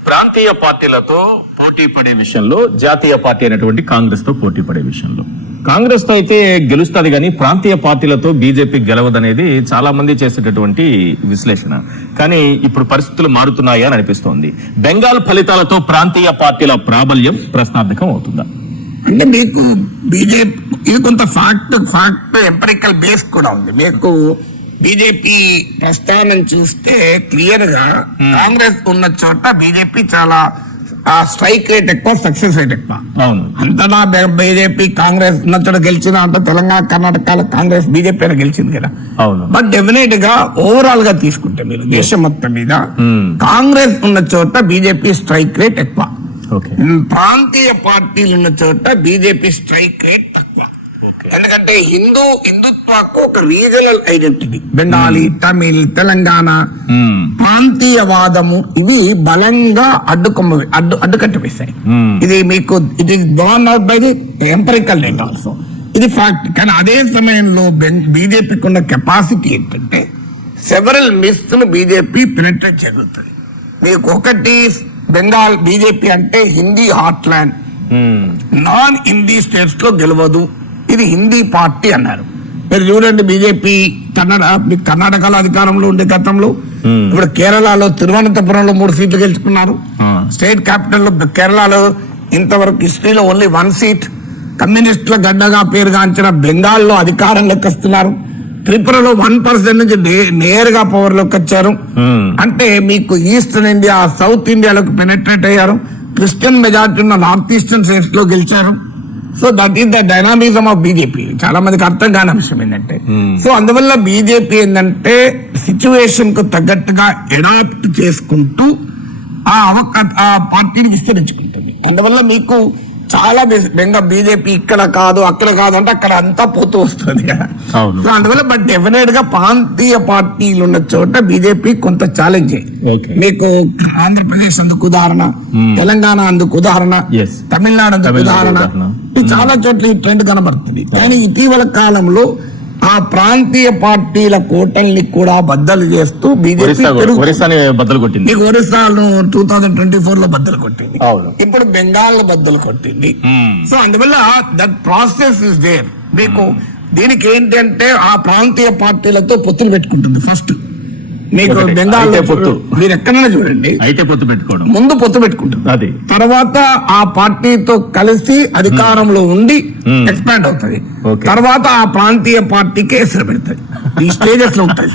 ప్రాంతీయ పార్టీలతో పోటీ పడే విషయంలో, జాతీయ పార్టీ అయినటువంటి కాంగ్రెస్ తో పోటీ పడే విషయంలో కాంగ్రెస్ తో అయితే గెలుస్తుంది, కానీ ప్రాంతీయ పార్టీలతో బీజేపీ గెలవదనేది చాలా మంది చేసేటటువంటి విశ్లేషణ. కానీ ఇప్పుడు పరిస్థితులు మారుతున్నాయి అని అనిపిస్తోంది. బెంగాల్ ఫలితాలతో ప్రాంతీయ పార్టీల ప్రాబల్యం ప్రశ్నార్థకం అవుతుందా? అంటే మీకు బీజేపీ ఇది కొంత ఫ్యాక్ట్ ఎంపరికల్ బేస్ కూడా ఉంది. మీకు బీజేపీ ప్రస్థానం చూస్తే క్లియర్ గా కాంగ్రెస్ ఉన్న చోట బీజేపీ చాలా స్ట్రైక్ రేట్ ఎక్కువ, సక్సెస్ రేట్ ఎక్కువ. అంతటా బీజేపీ కాంగ్రెస్ ఉన్న చోట గెలిచిన అంటే తెలంగాణ, కర్ణాటకలో కాంగ్రెస్ బీజేపీ గెలిచింది కదా. బట్ డెఫినెట్ గా ఓవరాల్ గా తీసుకుంటే మీరు దేశం మొత్తం మీద కాంగ్రెస్ ఉన్న చోట బీజేపీ స్ట్రైక్ రేట్ ఎక్కువ, ప్రాంతీయ పార్టీలు ఉన్న చోట బీజేపీ స్ట్రైక్ రేట్ తక్కువ. ఎందుకంటే హిందుత్వకు ఒక రీజనల్ ఐడెంటిటీ, బెంగాలీ, తమిళ్, తెలంగాణ, ప్రాంతీయవాదము ఇవి బలంగా అడ్డుకట్ట వేశాయి. ఇది మీకు it is Born out by the empirical data also, ఇది ఫ్యాక్ట్. కానీ అదే సమయంలో బీజేపీకి ఉన్న కెపాసిటీ ఏంటంటే సెవరల్ మిత్స్ ను బీజేపీ పెనిట్రేట్ చేయగలుగుతుంది. మీకు ఒకటి, బెంగాల్ బీజేపీ అంటే Hindi heart land, non Hindi states లో గెలవదు, ఇది హిందీ పార్టీ అన్నారు. మీరు చూడండి బీజేపీ కర్ణాటకలో అధికారంలో ఉండే గతంలో, ఇప్పుడు కేరళలో తిరువనంతపురంలో 3 సీట్లు గెలుచుకున్నారు. స్టేట్ క్యాపిటల్ లో కేరళలో ఇంతవరకు హిస్టరీలో ఓన్లీ 1 సీట్. కమ్యూనిస్టుల గడ్డగా పేరుగాంచిన బెంగాల్లో అధికారంలోకి వస్తున్నారు. త్రిపురలో 1% నుంచి నేరుగా పవర్ లోకి వచ్చారు. అంటే మీకు ఈస్టర్న్ ఇండియా, సౌత్ ఇండియాలోకి పెనెట్రేట్ అయ్యారు. క్రిస్టియన్ మెజారిటీ ఉన్న నార్త్ ఈస్టర్న్ స్టేట్స్ లో గెలిచారు. So that is the dynamism of BJP. చాలా మందికి అర్థం కాని అంశం ఏంటంటే, సో అందువల్ల బీజేపీ ఏంటంటే సిచ్యువేషన్ కు తగ్గట్టుగా అడాప్ట్ చేసుకుంటూ ఆ పార్టీని విస్తరించుకుంటుంది. అందువల్ల మీకు చాలా బెంగ బీజేపీ ఇక్కడ కాదు అక్కడ కాదు అంటే అక్కడ అంతా పోతూ వస్తుంది కదా. సో అందువల్ల బట్ డెఫినెట్ గా ప్రాంతీయ పార్టీలు ఉన్న చోట బీజేపీ కొంత ఛాలెంజ్. మీకు ఆంధ్రప్రదేశ్ అందుకు ఉదాహరణ, తెలంగాణ అందుకు ఉదాహరణ, తమిళనాడు అందుకు ఉదాహరణ. చాలా చోట్ల ఈ ట్రెండ్ కనబడుతుంది. కానీ ఇటీవల కాలంలో ఆ ప్రాంతీయ పార్టీల కూటమిని కూడా బద్దలు చేస్తూ బీజేపీ బద్దలు కొట్టింది. మీకు ఒరిస్సాను 2024 లో బద్దలు కొట్టింది, ఇప్పుడు బెంగాల్ లో బద్దలు కొట్టింది. సో అందువల్ల దట్ ప్రాసెస్ ఇస్ దేర్. మీకు దీనికి ఏంటంటే ఆ ప్రాంతీయ పార్టీలతో పొత్తులు పెట్టుకుంటుంది. ఫస్ట్ మీకు బెంగాల్ మీరు ఎక్కడైనా చూడండి, అయితే పొత్తు పెట్టుకోవడం, ముందు పొత్తు పెట్టుకుంటుంది, అది తర్వాత ఆ పార్టీతో కలిసి అధికారంలో ఉండి ఎక్స్పాండ్ అవుతుంది, తర్వాత ఆ ప్రాంతీయ పార్టీకి ఎసరు పెడతాయి. ఈ స్టేజెస్ లో ఉంటాయి.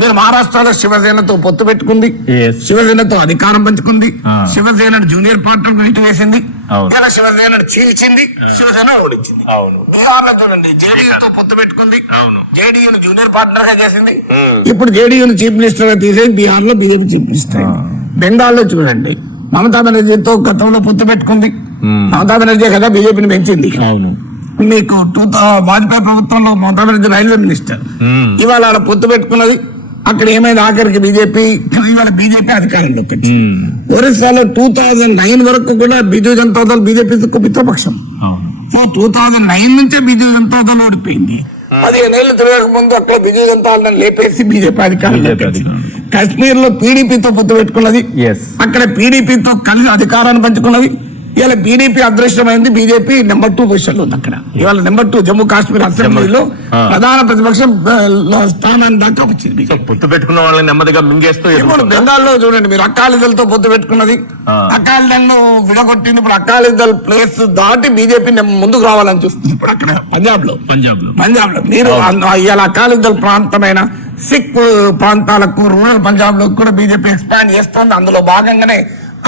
మీరు మహారాష్ట్రలో శివసేనతో పొత్తు పెట్టుకుంది, శివసేనతో అధికారం పంచుకుంది, శివసేన జూనియర్ పార్ట్నర్ బయట వేసింది, ఇలా శివసేన చీల్చింది, శివసేన ఓడించింది. బీహార్ లో చూడండి జేడీయూతో పొత్తు పెట్టుకుంది, జేడీయూని జూనియర్ పార్ట్నర్ గా చేసింది, ఇప్పుడు జేడీయూని చీఫ్ మినిస్టర్ గా తీసేసి బీహార్ లో బీజేపీ చీఫ్ మినిస్టర్ అయింది. బెంగాల్లో చూడండి మమతా బెనర్జీతో గతంలో పొత్తు పెట్టుకుంది, మమతా బెనర్జీ కదా బీజేపీని పెంచింది. మీకు వాజ్పేయి ప్రభుత్వంలో మమతా బెనర్జీ రైల్వే మినిస్టర్, ఇవాళ ఆడ పొత్తు పెట్టుకున్నది. అక్కడ ఏమైంది ఆఖరికి బీజేపీ అధికారంలోకి వచ్చింది. ఒరిస్సాలో 2009 వరకు కూడా బిజు జనతా దళ్ బీజేపీ మిత్రపక్షం. సో 2009 నుంచే బిజు జనతా దళ్ ఓడిపోయింది. 15 ఏళ్ళు తిరగక ముందు అక్కడ బిజు జనతా దళ్ లేపేసి బీజేపీ అధికారంలోకి వచ్చింది. కాశ్మీర్ లో పీడీపీతో పొత్తు పెట్టుకున్నది, అక్కడ పీడీపీతో కలిసి అధికారాన్ని పంచుకున్నది. ఇవాళ బీజేపీ అదృష్టమైంది, బీజేపీ నెంబర్ 2 పొజిషన్ లో ఉంది. అక్కడ ఇవాళ నెంబర్ 2 జమ్మూ కాశ్మీర్ అసెంబ్లీలో ప్రధాన ప్రతిపక్షం స్థానాన్ని దాకా వచ్చింది. పొత్తు పెట్టుకున్న వాళ్ళని నెమ్మదిగా మింగేస్తూ. ఇప్పుడు బెంగాల్లో చూడండి మీరు అకాలీదళతో పొత్తు పెట్టుకున్నది, అకాలీదళ్ విడగొట్టింది. ఇప్పుడు అకాలీదళ్ ప్లేస్ దాటి బీజేపీ ముందుకు రావాలని చూస్తుంది. ఇప్పుడు అక్కడ పంజాబ్ లో మీరు ఇవాళ అకాలీదళ్ ప్రాంతమైన సిక్ ప్రాంతాలకు, రూరల్ పంజాబ్ లో కూడా బీజేపీ ఎక్స్పాండ్ చేస్తుంది. అందులో భాగంగానే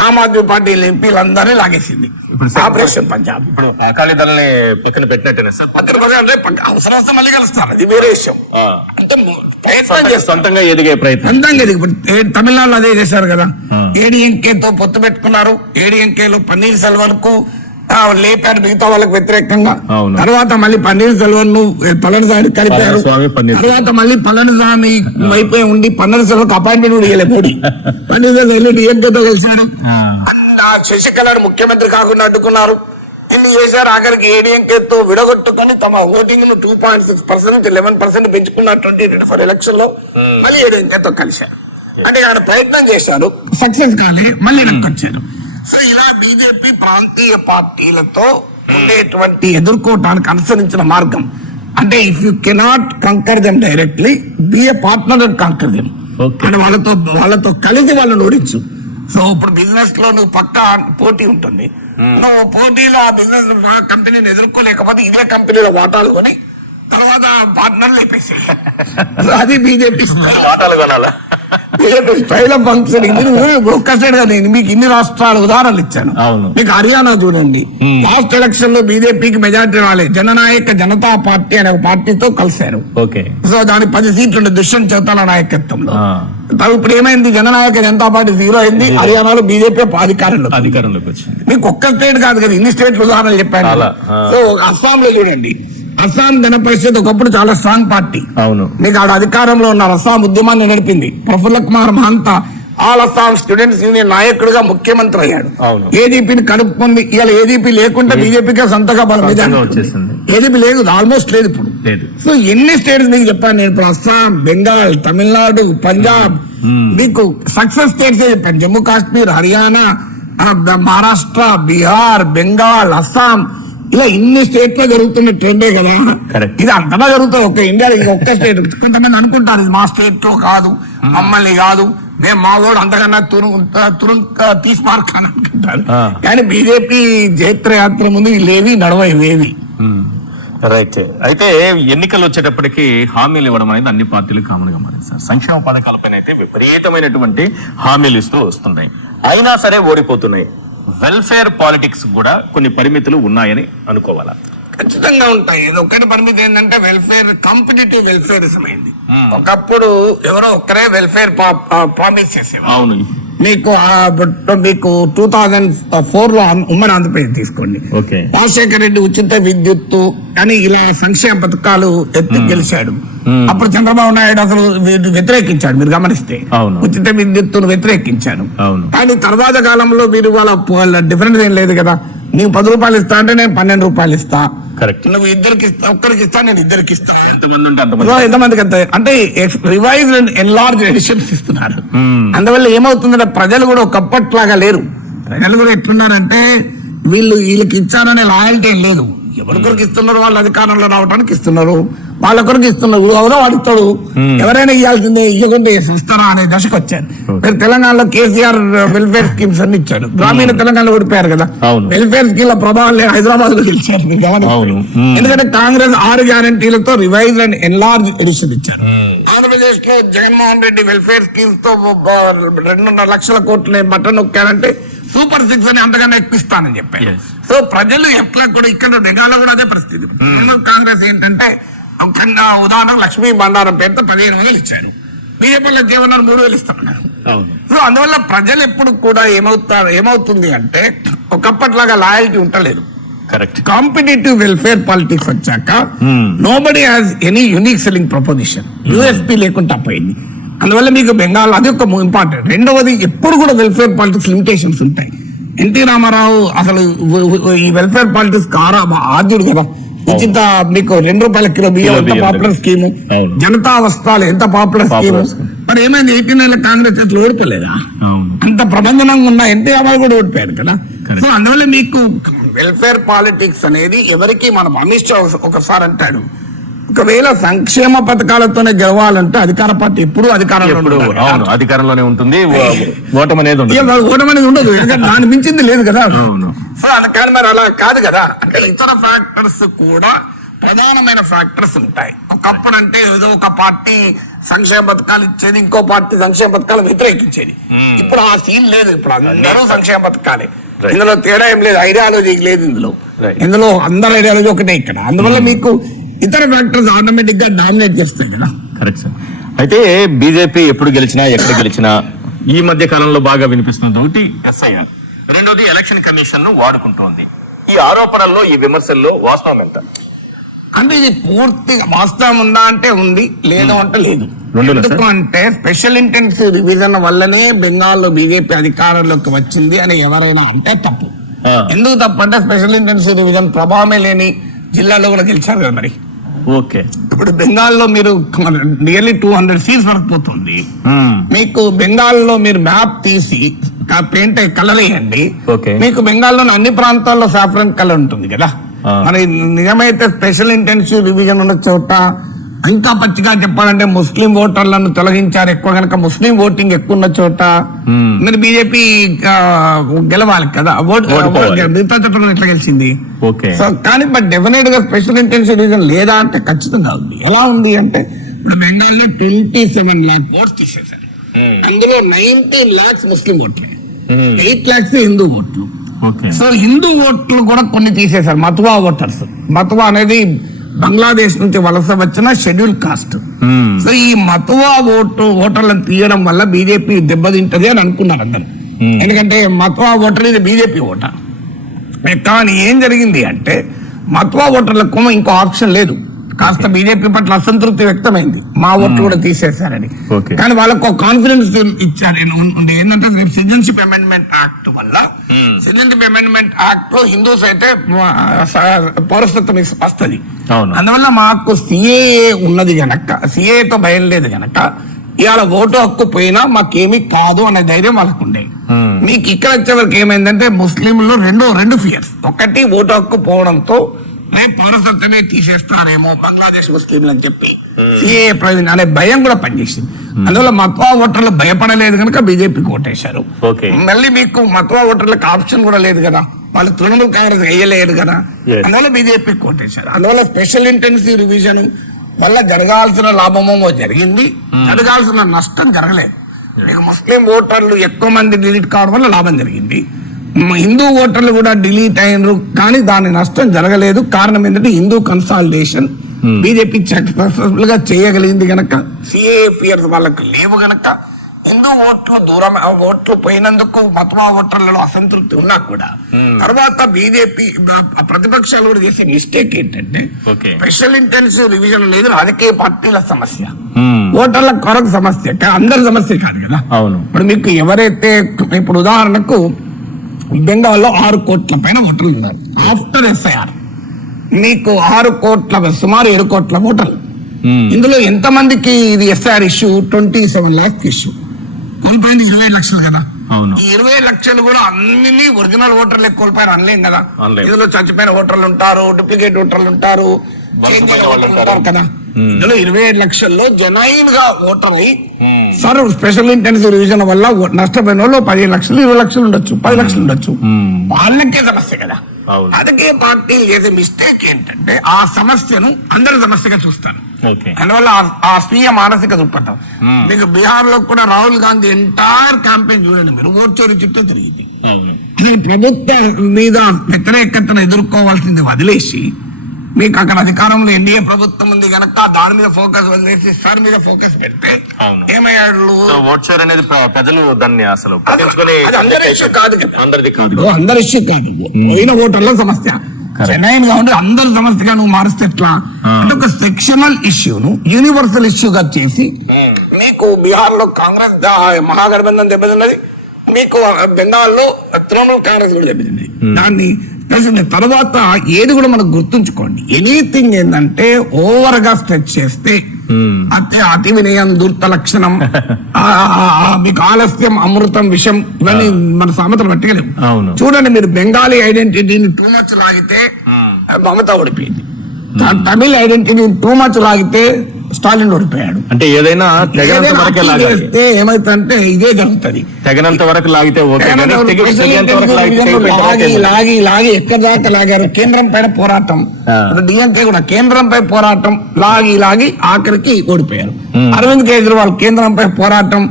ఆమ్ ఆద్మీ పార్టీ ఎంపీలందరినీ లాగేసింది ఆపరేషన్ పంజాబ్. ఇప్పుడు అకాలీ దళని పక్కన పెట్టినట్టు అవసరం వస్తే మళ్ళీ కలుస్తారు, అది వేరే విషయం. అంటే ప్రయత్నం చేస్తారు, సొంతంగా ఎదిగే ప్రయత్నం. తమిళనాడులో అదే చేశారు కదా, ఏడీఎంకేతో పొత్తు పెట్టుకున్నారు. ఏడీఎంకేలో పన్నీర్ సెల్వన్ కు లేపారు మిగతా వాళ్ళకి వ్యతిరేకంగా. తర్వాత మళ్ళీ పన్నీర్ సెల్వన్ ను పళనిస్వామి కలిపారు. తర్వాత మళ్ళీ పళనిస్వామి వైపే ఉండి పన్నీర్ సెల్వన్ అపాయింట్మెంట్ కూడా ఇవ్వలేదు మోడీ. పన్నీర్ సెల్వన్ డిఎంకేతో కలిసారు, శశికళను ముఖ్యమంత్రి కాకుండా అడ్డుకున్నారు. ఇన్ని చేశారు. ఆఖరికి ఏడీఎంకేతో విడగొట్టుకుని తమ ఓటింగ్ ను 2.6% నుంచి 11% పెంచుకున్నారు 2024 ఎలక్షన్ లో. మళ్ళీ ఏడీఎంకేతో కలిశారు. అంటే ఆయన ప్రయత్నం చేశారు, సక్సెస్ కాలే, మళ్ళీ వెనక్కొచ్చారు. సో ఇలా బీజేపీ ప్రాంతీయ పార్టీలతో ఉండేటువంటి ఎదుర్కోవటానికి అనుసరించిన మార్గం అంటే if you cannot conquer them directly, be a partner and conquer them. అంటే వాళ్ళతో కలిసి వాళ్ళని ఓడించు. సో ఇప్పుడు బిజినెస్ లో నువ్వు పక్కా పోటీ ఉంటుంది. నువ్వు పోటీలో ఆ బిజినెస్ కంపెనీని ఎదుర్కోలేకపోతే ఇదే కంపెనీలో వాటాలు కొని తర్వాత పార్ట్నర్లు లేపేసి, అది బీజేపీ వాటాలు కొనాలా, స్టైల్ ఆఫ్ ఫంక్షనింగ్. ఒక్క సైడ్ గా నేను మీకు ఇన్ని రాష్ట్రాలు ఉదాహరణలు ఇచ్చాను. మీకు హర్యానా చూడండి, లాస్ట్ ఎలక్షన్ లో బీజేపీకి మెజార్టీ రాలేదు, జననాయక జనతా పార్టీ అనే పార్టీతో కలిశారు. సో దాని 10 సీట్లు ఉండే దుష్యంత్ చౌతాలా నాయకత్వంలో. ఇప్పుడు ఏమైంది, జననాయక జనతా పార్టీ 0 అయింది, హర్యానాలో బీజేపీ అధికారంలోకి వచ్చింది. మీకు ఒక్క స్టేట్ కాదు కదా, ఇన్ని స్టేట్లు ఉదాహరణలు చెప్పాను. సో అస్సాం లో చూడండి, అస్సాం జన పరిషత్ ఒకప్పుడు చాలా స్ట్రాంగ్ పార్టీ. మీకు ఆడ అధికారంలో ఉన్న అస్సాం ఉద్యమాన్ని నడిపింది. Prafulla Kumar Mahanta all Assam students union నాయకుడిగా ముఖ్యమంత్రి అయ్యాడు. ఏజీపీని కలుపుకుంది. ఇవాళ ఏజీపీ లేకుండా బీజేపీకి సొంతగా బలం ఏజీపీ లేదు, ఆల్మోస్ట్ లేదు ఇప్పుడు. సో ఎన్ని స్టేట్స్ మీకు చెప్పాను నేను. ఇప్పుడు అస్సాం, బెంగాల్, తమిళనాడు, పంజాబ్, మీకు సక్సెస్ స్టేట్స్ చెప్పాను. జమ్మూ కాశ్మీర్, హర్యానా, మహారాష్ట్ర, బీహార్, బెంగాల్, అస్సాం, ఇలా ఇన్ని స్టేట్ లో జరుగుతున్న ట్రెండే కదా. ఇది అంతగా జరుగుతుంది ఒక్క ఇండియాలో, ఒక్క స్టేట్. కొంతమంది అనుకుంటారు ఇది మా స్టేట్ లో కాదు, మమ్మల్ని కాదు, మేము మా వాడు అంతకన్నా తీసుమార్కాని అనుకుంటారు. కానీ బీజేపీ జైత్రయాత్ర ముందు ఇవేవి నడవ ఇవేవి. రైట్. అయితే ఎన్నికలు వచ్చేటప్పటికి హామీలు ఇవ్వడం అనేది అన్ని పార్టీలు కామన్ గా మానేస్తారు. సంక్షేమ పథకాలపైన అయితే విపరీతమైనటువంటి హామీలు ఇస్తూ వస్తున్నాయి, అయినా సరే ఓడిపోతున్నాయి. వెల్ఫేర్ పాలిటిక్స్ కూడా కొన్ని పరిమితులు ఉన్నాయని అనుకోవాలా? ఖచ్చితంగా ఉంటాయి. ఇది ఒక్కటి పరిమితి ఏంటంటే వెల్ఫేర్ కాంపిటేటివ్ వెల్ఫేరిజం అయింది. ఒకప్పుడు ఎవరో ఒక్కరే వెల్ఫేర్ ప్రామిస్ చేసేవారు. అవును. మీకు 2004 లో ఉమ్మడి ఆంధ్రప్రదేశ్ తీసుకోండి. రాజశేఖర రెడ్డి ఉచిత విద్యుత్తు అని ఇలా సంక్షేమ పథకాలు ఎత్తి గెలిచాడు. అప్పుడు చంద్రబాబు నాయుడు అసలు వ్యతిరేకించాడు. మీరు గమనిస్తే ఉచిత విద్యుత్తును వ్యతిరేకించాడు. కానీ తర్వాత కాలంలో మీరు వాళ్ళ డిఫరెన్స్ ఏం లేదు కదా. నీకు 10 రూపాయలు ఇస్తా అంటే నేను 12 రూపాయలు ఇస్తా. నువ్వు ఇద్దరికి ఇస్తా, ఒక్కరికి ఇస్తా, నేను ఇద్దరికి ఇస్తా. ఎంతమందికి అంటే రివైజ్డ్ అండ్ ఎన్లార్జ్డ్ ఎడిషన్స్ ఇస్తున్నారు. అందువల్ల ఏమవుతుందంటే ప్రజలు కూడా ఒకప్పట్లాగా లేరు. ప్రజలు కూడా ఎట్లున్నారంటే వీళ్ళకి ఇచ్చారనే లాయల్టీ ఏం లేదు. ఎవరికొరికి ఇస్తున్నారు, వాళ్ళు అధికారంలో రావడానికి ఇస్తున్నారు, వాళ్ళొకరికి ఇస్తున్నారు. ఎవరో వాడిస్తాడు, ఎవరైనా ఇవ్వాల్సిందే, ఇవ్వకుండా ఇస్తారా అనే దశకు వచ్చారు. మీరు తెలంగాణలో కేసీఆర్ వెల్ఫేర్ స్కీమ్స్ అన్ని ఇచ్చాడు. గ్రామీణ తెలంగాణలో ఓడిపోయారు కదా. వెల్ఫేర్ స్కీమ్ ప్రభావం హైదరాబాద్ లో గెలిచారు. మీరు గమనించారు. ఎందుకంటే కాంగ్రెస్ 6 గ్యారంటీలతో రివైజ్ అండ్ ఎన్లార్జ్ ఎడిషన్ ఇచ్చారు. ఆంధ్రప్రదేశ్ లో జగన్మోహన్ రెడ్డి వెల్ఫేర్ స్కీమ్స్ తో 2.5 లక్షల కోట్లు బట్టలు నొక్కారంటే సూపర్ 6 అని అంతగానే ఎక్కిస్తానని చెప్పారు. సో ప్రజలు ఎట్లా కూడా ఇక్కడ బెంగాల్లో కూడా అదే పరిస్థితి. కాంగ్రెస్ ఏంటంటే ఉదాహరణ లక్ష్మీ బండారం పేరుతో 15,000 ఇచ్చారు. బీజేపీలో కేవలం 3,000 ఇస్తున్నారు. సో అందువల్ల ప్రజలు ఎప్పుడు కూడా ఏమవుతుంది అంటే ఒకప్పటిలాగా లాయల్టీ ఉండలేదు. కాంపిటేటివ్ వెల్ఫేర్ పాలిటిక్స్ వచ్చాక nobody has any unique selling proposition, USP లేకుండా పోయింది. అందువల్ల మీకు బెంగాల్ అది ఒక ఇంపార్టెంట్. రెండవది ఎప్పుడు కూడా వెల్ఫేర్ పాలిటిక్స్ లిమిటేషన్స్ ఉంటాయి. ఎన్టీ రామారావు అసలు ఈ వెల్ఫేర్ పాలిటిక్స్ ఆద్యుడు కదా. ఉచిత మీకు 2 రూపాయల కిలో బియ్యం ఎంత పాపులర్ స్కీము, జనతా వస్త్రాలు ఎంత పాపులర్ స్కీము. మరి ఏమైంది 89 కాంగ్రెస్ అసలు ఓడిపోలేదా? అంత ప్రబంధనంగా ఉన్న ఎన్టీ రామారావు కూడా ఓడిపోయారు కదా. సో అందువల్ల మీకు వెల్ఫేర్ పాలిటిక్స్ అనేది ఎవరికి మనం అమిత్ షా ఒకసారి అంటాడు, ఒకవేళ సంక్షేమ పథకాలతోనే గెలవాలంటే అధికార పార్టీ ఎప్పుడు అధికారంలోనే ఉంటుంది, ఓటమి అనేది ఉండదు. దాని మించింది లేదు కదా. సో అందుకని మరి అలా కాదు కదా. అంటే ఇతర ఫ్యాక్టర్స్ కూడా ప్రధానమైన ఫ్యాక్టర్స్ ఉంటాయి. ఒకప్పుడు అంటే ఏదో ఒక పార్టీ సంక్షేమ పథకాలు ఇచ్చేది, ఇంకో పార్టీ సంక్షేమ పథకాలు వ్యతిరేకించేది. ఇప్పుడు ఆ సీన్ లేదు. ఇప్పుడు అందరూ సంక్షేమ పథకాలే. ఇందులో తేడా ఏం లేదు, ఐడియాలజీ లేదు ఇందులో అందరూ ఐడియాలజీ ఒకటే ఇక్కడ. అందువల్ల మీకు ఇతర ఫ్యాక్టర్స్ ఆటోమేటిక్ గా డామినేట్ చేస్తాయి కదా. Correct sir. అయితే బీజేపీ ఎప్పుడు గెలిచినా ఎక్కడ గెలిచినా ఈ మధ్య కాలంలో బాగా వినిపిస్తుంది ఒకటి ఎస్ఐఆర్, రెండోది ఎలక్షన్ కమిషన్ ను వాడుకుంటోంది. ఈ ఆరోపణల్లో ఈ విమర్శల్లో వాస్తవం ఎంత? అంటే ఇది పూర్తిగా వాస్తవం ఉందా అంటే ఉంది, లేదు అంటే లేదు. ఎందుకు అంటే స్పెషల్ ఇంటెన్సివ్ రివిజన్ వల్లనే బెంగాల్లో బీజేపీ అధికారంలోకి వచ్చింది అని ఎవరైనా అంటే తప్పు. ఎందుకు తప్పు అంటే స్పెషల్ ఇంటెన్సివ్ రివిజన్ ప్రభావమే లేని జిల్లాలో కూడా గెలిచారు కదా. మరి ఓకే, ఇప్పుడు బెంగాల్లో మీరు నియర్లీ 200 సీట్స్ వరకు పోతుంది. మీకు బెంగాల్లో మీరు మ్యాప్ తీసి పెయింట్ కలర్ వేయండి, మీకు బెంగాల్లో అన్ని ప్రాంతాల్లో సాఫ్రన్ కలర్ ఉంటుంది కదా. మరి నిజమైతే స్పెషల్ ఇంటెన్సివ్ రివిజన్ ఉన్న చోట ఇంకా పచ్చిగా చెప్పాలంటే ముస్లిం ఓటర్లను తొలగించారు ఎక్కువ కనుక ముస్లిం ఓటింగ్ ఎక్కువ ఉన్న చోట మీరు బీజేపీ గెలవాలి కదా. మిగతా చట్టం ఎట్లా గెలిచింది? సో కానీ బట్ డెఫినెట్ గా స్పెషల్ ఇంటెన్సివ్ రివిజన్ లేదా అంటే ఖచ్చితంగా ఉంది. ఎలా ఉంది అంటే ఇప్పుడు బెంగాల్లో 27 lakh ఓట్స్ తీసేశారు. అందులో 19 lakhs ముస్లిం ఓట్లు, 8 lakhs హిందూ ఓట్లు. సో హిందూ ఓట్లు కూడా కొన్ని తీసేశారు. మతువా ఓటర్స్, మతువా అనేది బంగ్లాదేశ్ నుంచి వలస వచ్చిన షెడ్యూల్ కాస్ట్. సో ఈ మతువా ఓటర్లను తీయడం వల్ల బీజేపీ దెబ్బతింటది అని అనుకున్నారు అందరు. ఎందుకంటే మతువా ఓటర్ ఇది బీజేపీ ఓటర్. కానీ ఏం జరిగింది అంటే మతువా ఓటర్లకు ఇంకో ఆప్షన్ లేదు. కాస్త బీజేపీ పట్ల అసంతృప్తి వ్యక్తమైంది, మా ఓట్లు కూడా తీసేశారని. కానీ వాళ్ళకు కాన్ఫిడెన్స్ ఇచ్చారు. ఏంటంటే సిటిజన్షిప్ అమెండ్మెంట్ యాక్ట్ వల్ల, సిటిజన్షిప్ అమెండ్మెంట్ యాక్ట్ లో హిందూస్ అయితే పౌరసత్వం వస్తుంది. అందువల్ల మాకు సిఏఏ ఉన్నది గనక, సిఏతో భయం లేదు గనక ఇవాళ ఓటు హక్కు పోయినా మాకేమీ కాదు అనే ధైర్యం వాళ్ళకు ఉండే. మీకు ఇక్కడ వచ్చే వరకు ఏమైందంటే ముస్లింలు రెండు ఫియర్స్. ఒకటి ఓటు హక్కు పోవడంతో పౌరసత్వమే తీసేస్తారేమో బంగ్లాదేశ్ ముస్లింలు అని చెప్పి సిఏ ప్రయోజనం అనే భయం కూడా పనిచేసింది. అందువల్ల మత్వా ఓటర్లు భయపడలేదు కనుక బీజేపీకి ఓటేశారు. మళ్ళీ మీకు మత్వా ఓటర్లకు ఆప్షన్ కూడా లేదు కదా. వాళ్ళు తృణమూల్ కాంగ్రెస్ వేయలేరు కదా, Yes. అందువల్ల బీజేపీ కోటేశారు. అందువల్ల స్పెషల్ ఇంటెన్సివ్ రివిజన్ వల్ల జరగాల్సిన లాభమేమో జరిగింది, జరగాల్సిన నష్టం జరగలేదు. మీకు ముస్లిం ఓటర్లు ఎక్కువ మంది డిలీట్ కావడం వల్ల లాభం జరిగింది, హిందూ ఓటర్లు కూడా డిలీట్ అయినరు, కానీ దాని నష్టం జరగలేదు. కారణం ఏంటంటే హిందూ కన్సాలిడేషన్ బీజేపీ సక్సెస్ఫుల్ గా చేయగలిగింది గనక, సిఏఎఫ్ఆర్ వాళ్ళకు లేవు గనక హిందూ ఓట్లు దూరం, ఓట్లు పోయినందుకు మతవా ఓటర్లలో అసంతృప్తి ఉన్నా కూడా తర్వాత బీజేపీ ప్రతిపక్షాలు కూడా చేసే మిస్టేక్ ఏంటంటే స్పెషల్ ఇంటెన్సివ్ రివిజన్ లేదు, రాజకీయ పార్టీల సమస్య, ఓటర్ల కొరకు సమస్య, అందరి సమస్య కాదు కదా. అవును. ఇప్పుడు మీకు ఎవరైతే ఇప్పుడు ఉదాహరణకు బెంగాల్లో 6 కోట్ల పైన ఓటర్లు ఉన్నారు ఆఫ్టర్ ఎస్ఐఆర్, మీకు 6 కోట్ల సుమారు 7 కోట్ల ఓటర్లు. ఇందులో ఎంత మందికి ఇది ఎస్ఐఆర్ ఇష్యూ? 27 lakhs issue. కోల్పోయింది 20 లక్షలు కదా. ఈ 20 లక్షలు కూడా అన్ని ఒరిజినల్ ఓటర్లు కోల్పోయారు అనలేం కదా. ఇందులో చచ్చిపోయిన ఓటర్లు ఉంటారు, డూప్లికేట్ ఓటర్లు ఉంటారు, కదా. ఇందులో 27 లక్షల్లో జెన్యూన్ గా ఓటర్ అయ్యి సార్ స్పెషల్ ఇంటెన్సివ్ రివిజన్ వల్ల నష్టపోయిన వాళ్ళు 15 లక్షలు 20 లక్షలు ఉండొచ్చు, 10 లక్షలు ఉండొచ్చు, వాళ్ళకే సమస్య కదా. రాజకీయ పార్టీలు చేసే మిస్టేక్ ఏంటంటే ఆ సమస్యను అందరి సమస్యగా చూస్తారు. అందువల్ల ఆ స్వీయ మానసిక దృక్పథం. మీకు బీహార్ లో కూడా రాహుల్ గాంధీ ఎంటైర్ క్యాంపెయిన్ చూడండి మీరు, ఓట్ చోరీ చుట్టూ తిరిగింది. అసలు ప్రభుత్వం మీద వ్యతిరేకతను ఎదుర్కోవాల్సింది వదిలేసి మీకు అక్కడ అధికారంలో ఎన్డీఏ ప్రభుత్వం ఉంది కనుక దాని మీద ఫోకస్ వదిలేసి సార్ మీద ఫోకస్ పెడితే ఏమయ్యాడు? ఓట్ షేర్ అనేది ప్రజలు దాన్ని అసలు అందరి ఇష్యూ కాదు కదా, అందరి ఇష్యూ కాదు, పోయిన ఓటర్ల సమస్య జెన్యూన్ గా ఉండి అందరి సమస్యగా నువ్వు మారుస్తే ఎట్లా అంటే ఒక సెక్షనల్ ఇష్యూను యూనివర్సల్ ఇష్యూగా చేసి మీకు బీహార్ లో కాంగ్రెస్ మహాగఠబంధన్ దెబ్బతిన్నది, మీకు బెంగాల్లో తృణమూల్ కాంగ్రెస్ కూడా దెబ్బతిన్నది. దాన్ని తర్వాత ఏది కూడా మనకు గుర్తుంచుకోండి, ఎనీథింగ్ ఏంటంటే ఓవర్ గా స్ట్రెచ్ చేస్తే అతి వినయం దుర్త లక్షణం, మీకు ఆలస్యం అమృతం విషయం, ఇవన్నీ మన సామెతలు పట్టుకోలేము. చూడండి మీరు బెంగాలీ ఐడెంటిటీని టూ మచ్ లాగితే మమత ఓడిపోయింది, తమిళ ఐడెంటిటీని టూ మచ్ లాగితే స్టాలిన్ ఓడిపోయాడు. అంటే ఏదైనా ఏమైతుందంటే ఇదే జరుగుతుంది, తెగనంత వరకు లాగితే లాగి లాగి ఎక్కడ దాకా లాగారు. కేంద్రం పైన పోరాటం, డిఎంకే కూడా కేంద్రంపై పోరాటం లాగి లాగి ఆఖరికి ఓడిపోయారు. అరవింద్ కేజ్రీవాల్ కేంద్రంపై పోరాటం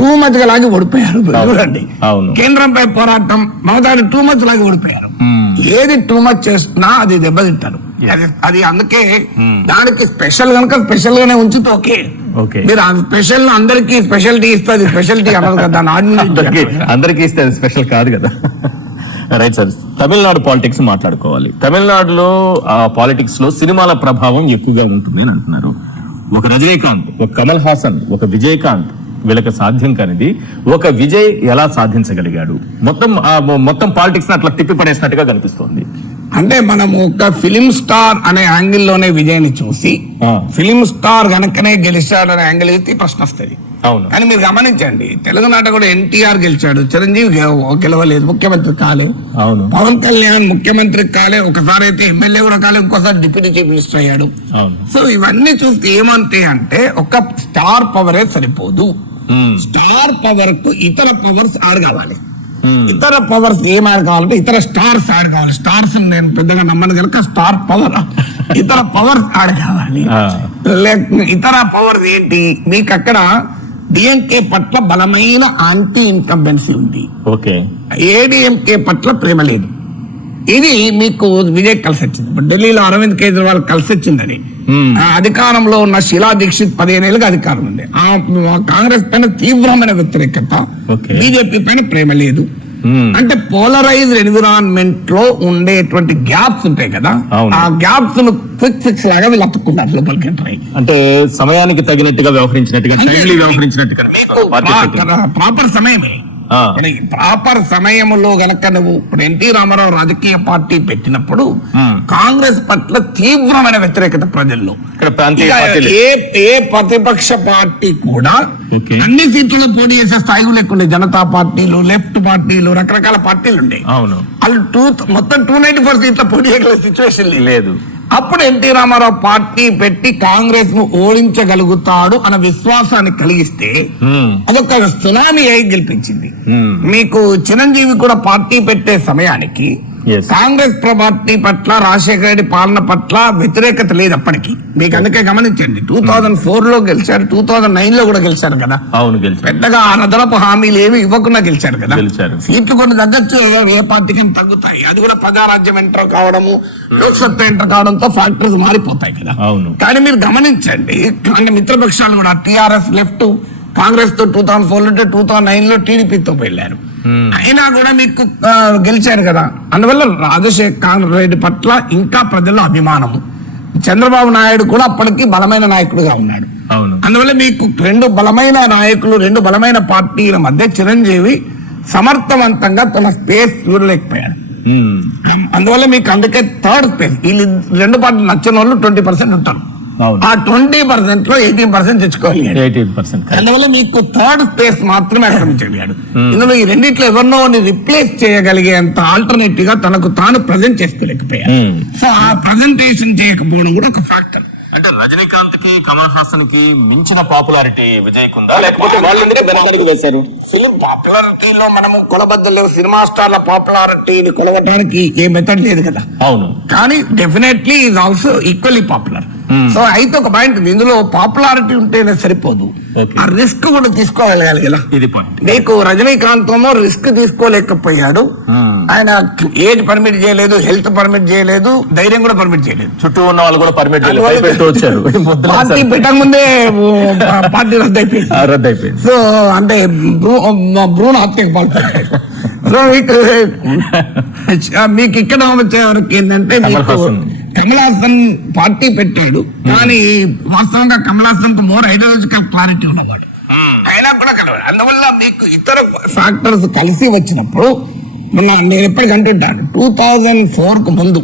టూ మచ్ గా లాగి ఓడిపోయారు. చూడండి కేంద్రంపై పోరాటం మమతాని టూ మచ్ లాగి ఓడిపోయారు. ఏది టూ మచ్ చేస్తున్నా అది దెబ్బతింటారు. అది అందుకే దానికి స్పెషల్ కనుక స్పెషల్ గానే ఉంచితే ఓకే, మీరు ఆ స్పెషల్ అందరికి స్పెషాలిటీ ఇస్తే అది స్పెషాలిటీ అవ్వదు కదా, అందరికి ఇస్తే అది స్పెషల్ కాదు కదా. రైట్ సార్, తమిళనాడు పాలిటిక్స్ మాట్లాడుకోవాలి. తమిళనాడులో పాలిటిక్స్ లో సినిమాల ప్రభావం ఎక్కువగా ఉంటుంది అని అంటున్నారు. ఒక రజనీకాంత్, ఒక కమల్ హాసన్, ఒక విజయకాంత్, వీళ్ళకి సాధ్యం కానిది ఒక విజయ్ ఎలా సాధించగలిగాడు? మొత్తం పాలిటిక్స్ అట్లా తిప్పి పడేసినట్టుగా కనిపిస్తోంది. అంటే మనం ఒక ఫిలిం స్టార్ అనే యాంగిల్ లోనే విజయ్ని చూసి ఫిలిం స్టార్ గనకనే గెలిచాడు అనే యాంగిల్ అయితే ప్రశ్న వస్తుంది. కానీ మీరు గమనించండి, తెలుగునాట కూడా ఎన్టీఆర్ గెలిచాడు, చిరంజీవి గెలవలేదు, ముఖ్యమంత్రి కాలేదు, పవన్ కళ్యాణ్ ముఖ్యమంత్రి కాలే, ఒకసారి అయితే ఎమ్మెల్యే కూడా కాలే, ఇంకోసారి డిప్యూటీ చీఫ్ మినిస్టర్ అయ్యాడు. సో ఇవన్నీ చూస్తే ఏమంటే అంటే ఒక స్టార్ పవరే సరిపోదు, స్టార్ పవర్ కు ఇతర పవర్స్ యాడ్ కావాలి. ఇతర పవర్స్ ఏం యాడ్ కావాలంటే ఇతర స్టార్స్ యాడ్ కావాలి. స్టార్స్ నేను పెద్దగా నమ్మను కనుక స్టార్ పవర్ ఇతర పవర్స్ యాడ్ కావాలి. ఇతర పవర్స్ ఏంటి? మీకు అక్కడ డిఎంకే పట్ల బలమైన యాంటీ ఇన్కంబెన్సీ ఉంది, ఏడీఎంకే పట్ల ప్రేమ లేదు. ఇది మీకు విజయ్ కలిసి వచ్చింది. ఇప్పుడు ఢిల్లీలో అరవింద్ కేజ్రీవాల్ కలిసి వచ్చిందని అధికారంలో ఉన్న శీలా దీక్షిత్ 15 ఏళ్ళుగా అధికారం ఉంది. ఆ కాంగ్రెస్ పైన తీవ్రమైన వ్యతిరేకత, బీజేపీ పైన ప్రేమ లేదు. అంటే పోలరైజ్డ్ ఎన్విరాన్మెంట్ లో ఉండేటువంటి గ్యాప్స్ ఉంటాయి కదా, ఆ గ్యాప్స్ ను ఫిక్స్ లాగా వీళ్ళు అతుక్కున్నారు లోపలికి ఎంటర్ అయ్యి. అంటే సమయానికి తగినట్టుగా వ్యవహరించినట్టుగా, ప్రాపర్ సమయమే. ప్రాపర్ సమయంలో గనక నువ్వు ఇప్పుడు ఎన్టీ రామారావు రాజకీయ పార్టీ పెట్టినప్పుడు కాంగ్రెస్ పట్ల తీవ్రమైన వ్యతిరేకత ప్రజల్లో, ఏ ప్రతిపక్ష పార్టీ కూడా అన్ని సీట్లలో పోటీ చేసే స్థాయిలో లేకుండే. జనతా పార్టీలు, లెఫ్ట్ పార్టీలు, రకరకాల పార్టీలు ఉండే. వాళ్ళు మొత్తం 294 సీట్ల పోటీ చేయగల సిచ్యువేషన్ లేదు. అప్పుడు ఎన్టీ రామారావు పార్టీ పెట్టి కాంగ్రెస్ ను ఓడించగలుగుతాడు అన్న విశ్వాసాన్ని కలిగిస్తే అదొక సునామీ అయి గెలిపించింది. మీకు చిరంజీవి కూడా పార్టీ పెట్టే సమయానికి Yes. కాంగ్రెస్ పార్టీ పట్ల రాజశేఖర రెడ్డి పాలన పట్ల వ్యతిరేకత లేదు అప్పటికి. మీకు అందుకే గమనించండి, 2004 లో గెలిచారు, 2009 లో కూడా గెలిచారు కదా. అవును, గెలిచారు. పెద్దగా అదనపు హామీలు ఏమి ఇవ్వకుండా గెలిచారు కదా. గెలిచారు. సీట్లు కొన్ని తగ్గచ్చు, ఏ పార్టీకి తగ్గుతాయి. అది కూడా ప్రజారాజ్యం ఎంటర్ కావడము, లోక్సత్తా ఎంటర్ కావడంతో ఫ్యాక్టరీస్ మారిపోతాయి కదా. అవును. కానీ మీరు గమనించండి, అంటే మిత్రపక్షాలు కూడా టిఆర్ఎస్ లెఫ్ట్ కాంగ్రెస్ తో 2004 లో 2009 లో టీడీపీతో వెళ్ళారు. అయినా కూడా మీకు గెలిచారు కదా. అందువల్ల రాజశేఖర రెడ్డి పట్ల ఇంకా ప్రజల్లో అభిమానము. చంద్రబాబు నాయుడు కూడా అప్పటికి బలమైన నాయకుడుగా ఉన్నాడు. అవును. అందువల్ల మీకు రెండు బలమైన నాయకులు, రెండు బలమైన పార్టీల మధ్య చిరంజీవి సమర్థవంతంగా తన స్పేస్ చూడలేకపోయాడు. అందువల్ల మీకు అందుకే థర్డ్ స్పేస్. వీళ్ళు రెండు పార్టీలు నచ్చిన వాళ్ళు 20% ఉంటారు. ఆ 20% లో 18% తెచ్చుకోవాలి. 18%. అందువల్ల మీకు థర్డ్ స్పేస్ మాత్రమే ఆక్రమించగలిగాడు. ఇందులో ఈ రెండిట్లో ఎవరినో రిప్లేస్ చేయగలిగేంత ఆల్టర్నేటివ్ గా తనకు తాను ప్రజెంట్ చేసుకోలేకపోయాడు. సో ఆ ప్రజెంటేషన్ చేయకపోవడం కూడా ఒక ఫ్యాక్టర్. అంటే రజనీకాంత్ కి, కమల్ హాసన్ కి మించిన పాపులారిటీ విజయ్ కుందా, లేకపోతే వాళ్ళందరూ వెనకడికి వేశారు? ఫిలిం పాపులారిటీలో మనము కొలబద్దలు, సినిమా స్టార్ల పాపులారిటీని కొలవటానికి ఏ మెథడ్ లేదు కదా. అవును. కానీ definitely is also equally popular. So అయితే ఒక పాయింట్ ఉంది, ఇందులో పాపులారిటీ ఉంటేనే సరిపోదు, ఆ రిస్క్ కూడా తీసుకోగలగాలి కదా. ఇది పాయింట్. నీకు రజనీకాంత్ రిస్క్ తీసుకోలేకపోయాడు. ఆయన ఏజ్ పర్మిట్ చేయలేదు, హెల్త్ పర్మిట్ చేయలేదు, ధైర్యం కూడా పర్మిట్ చేయలేదు. చుట్టూ ఉన్న వాళ్ళు కూడా పర్మిట్ వచ్చారు. పార్టీ పెట్టక ముందే పార్టీ రద్దయిపోయింది. సో అంటే భ్రూణ హత్యకు పాల్పడ్డాడు. సో మీకు ఇక్కడ వచ్చే వరకు ఏంటంటే కమల్ హాసన్ పార్టీ పెట్టాడు, కానీ వాస్తవంగా కమల్ హాసన్ కు మోర్ ఐడియాలజికల్ క్లారిటీ ఉన్నవాడు. అయినా కూడా కలవాలి. అందువల్ల మీకు ఇతర ఫ్యాక్టర్స్ కలిసి వచ్చినప్పుడు నేను ఎప్పటికంటుంటాను, 2004 కు ముందు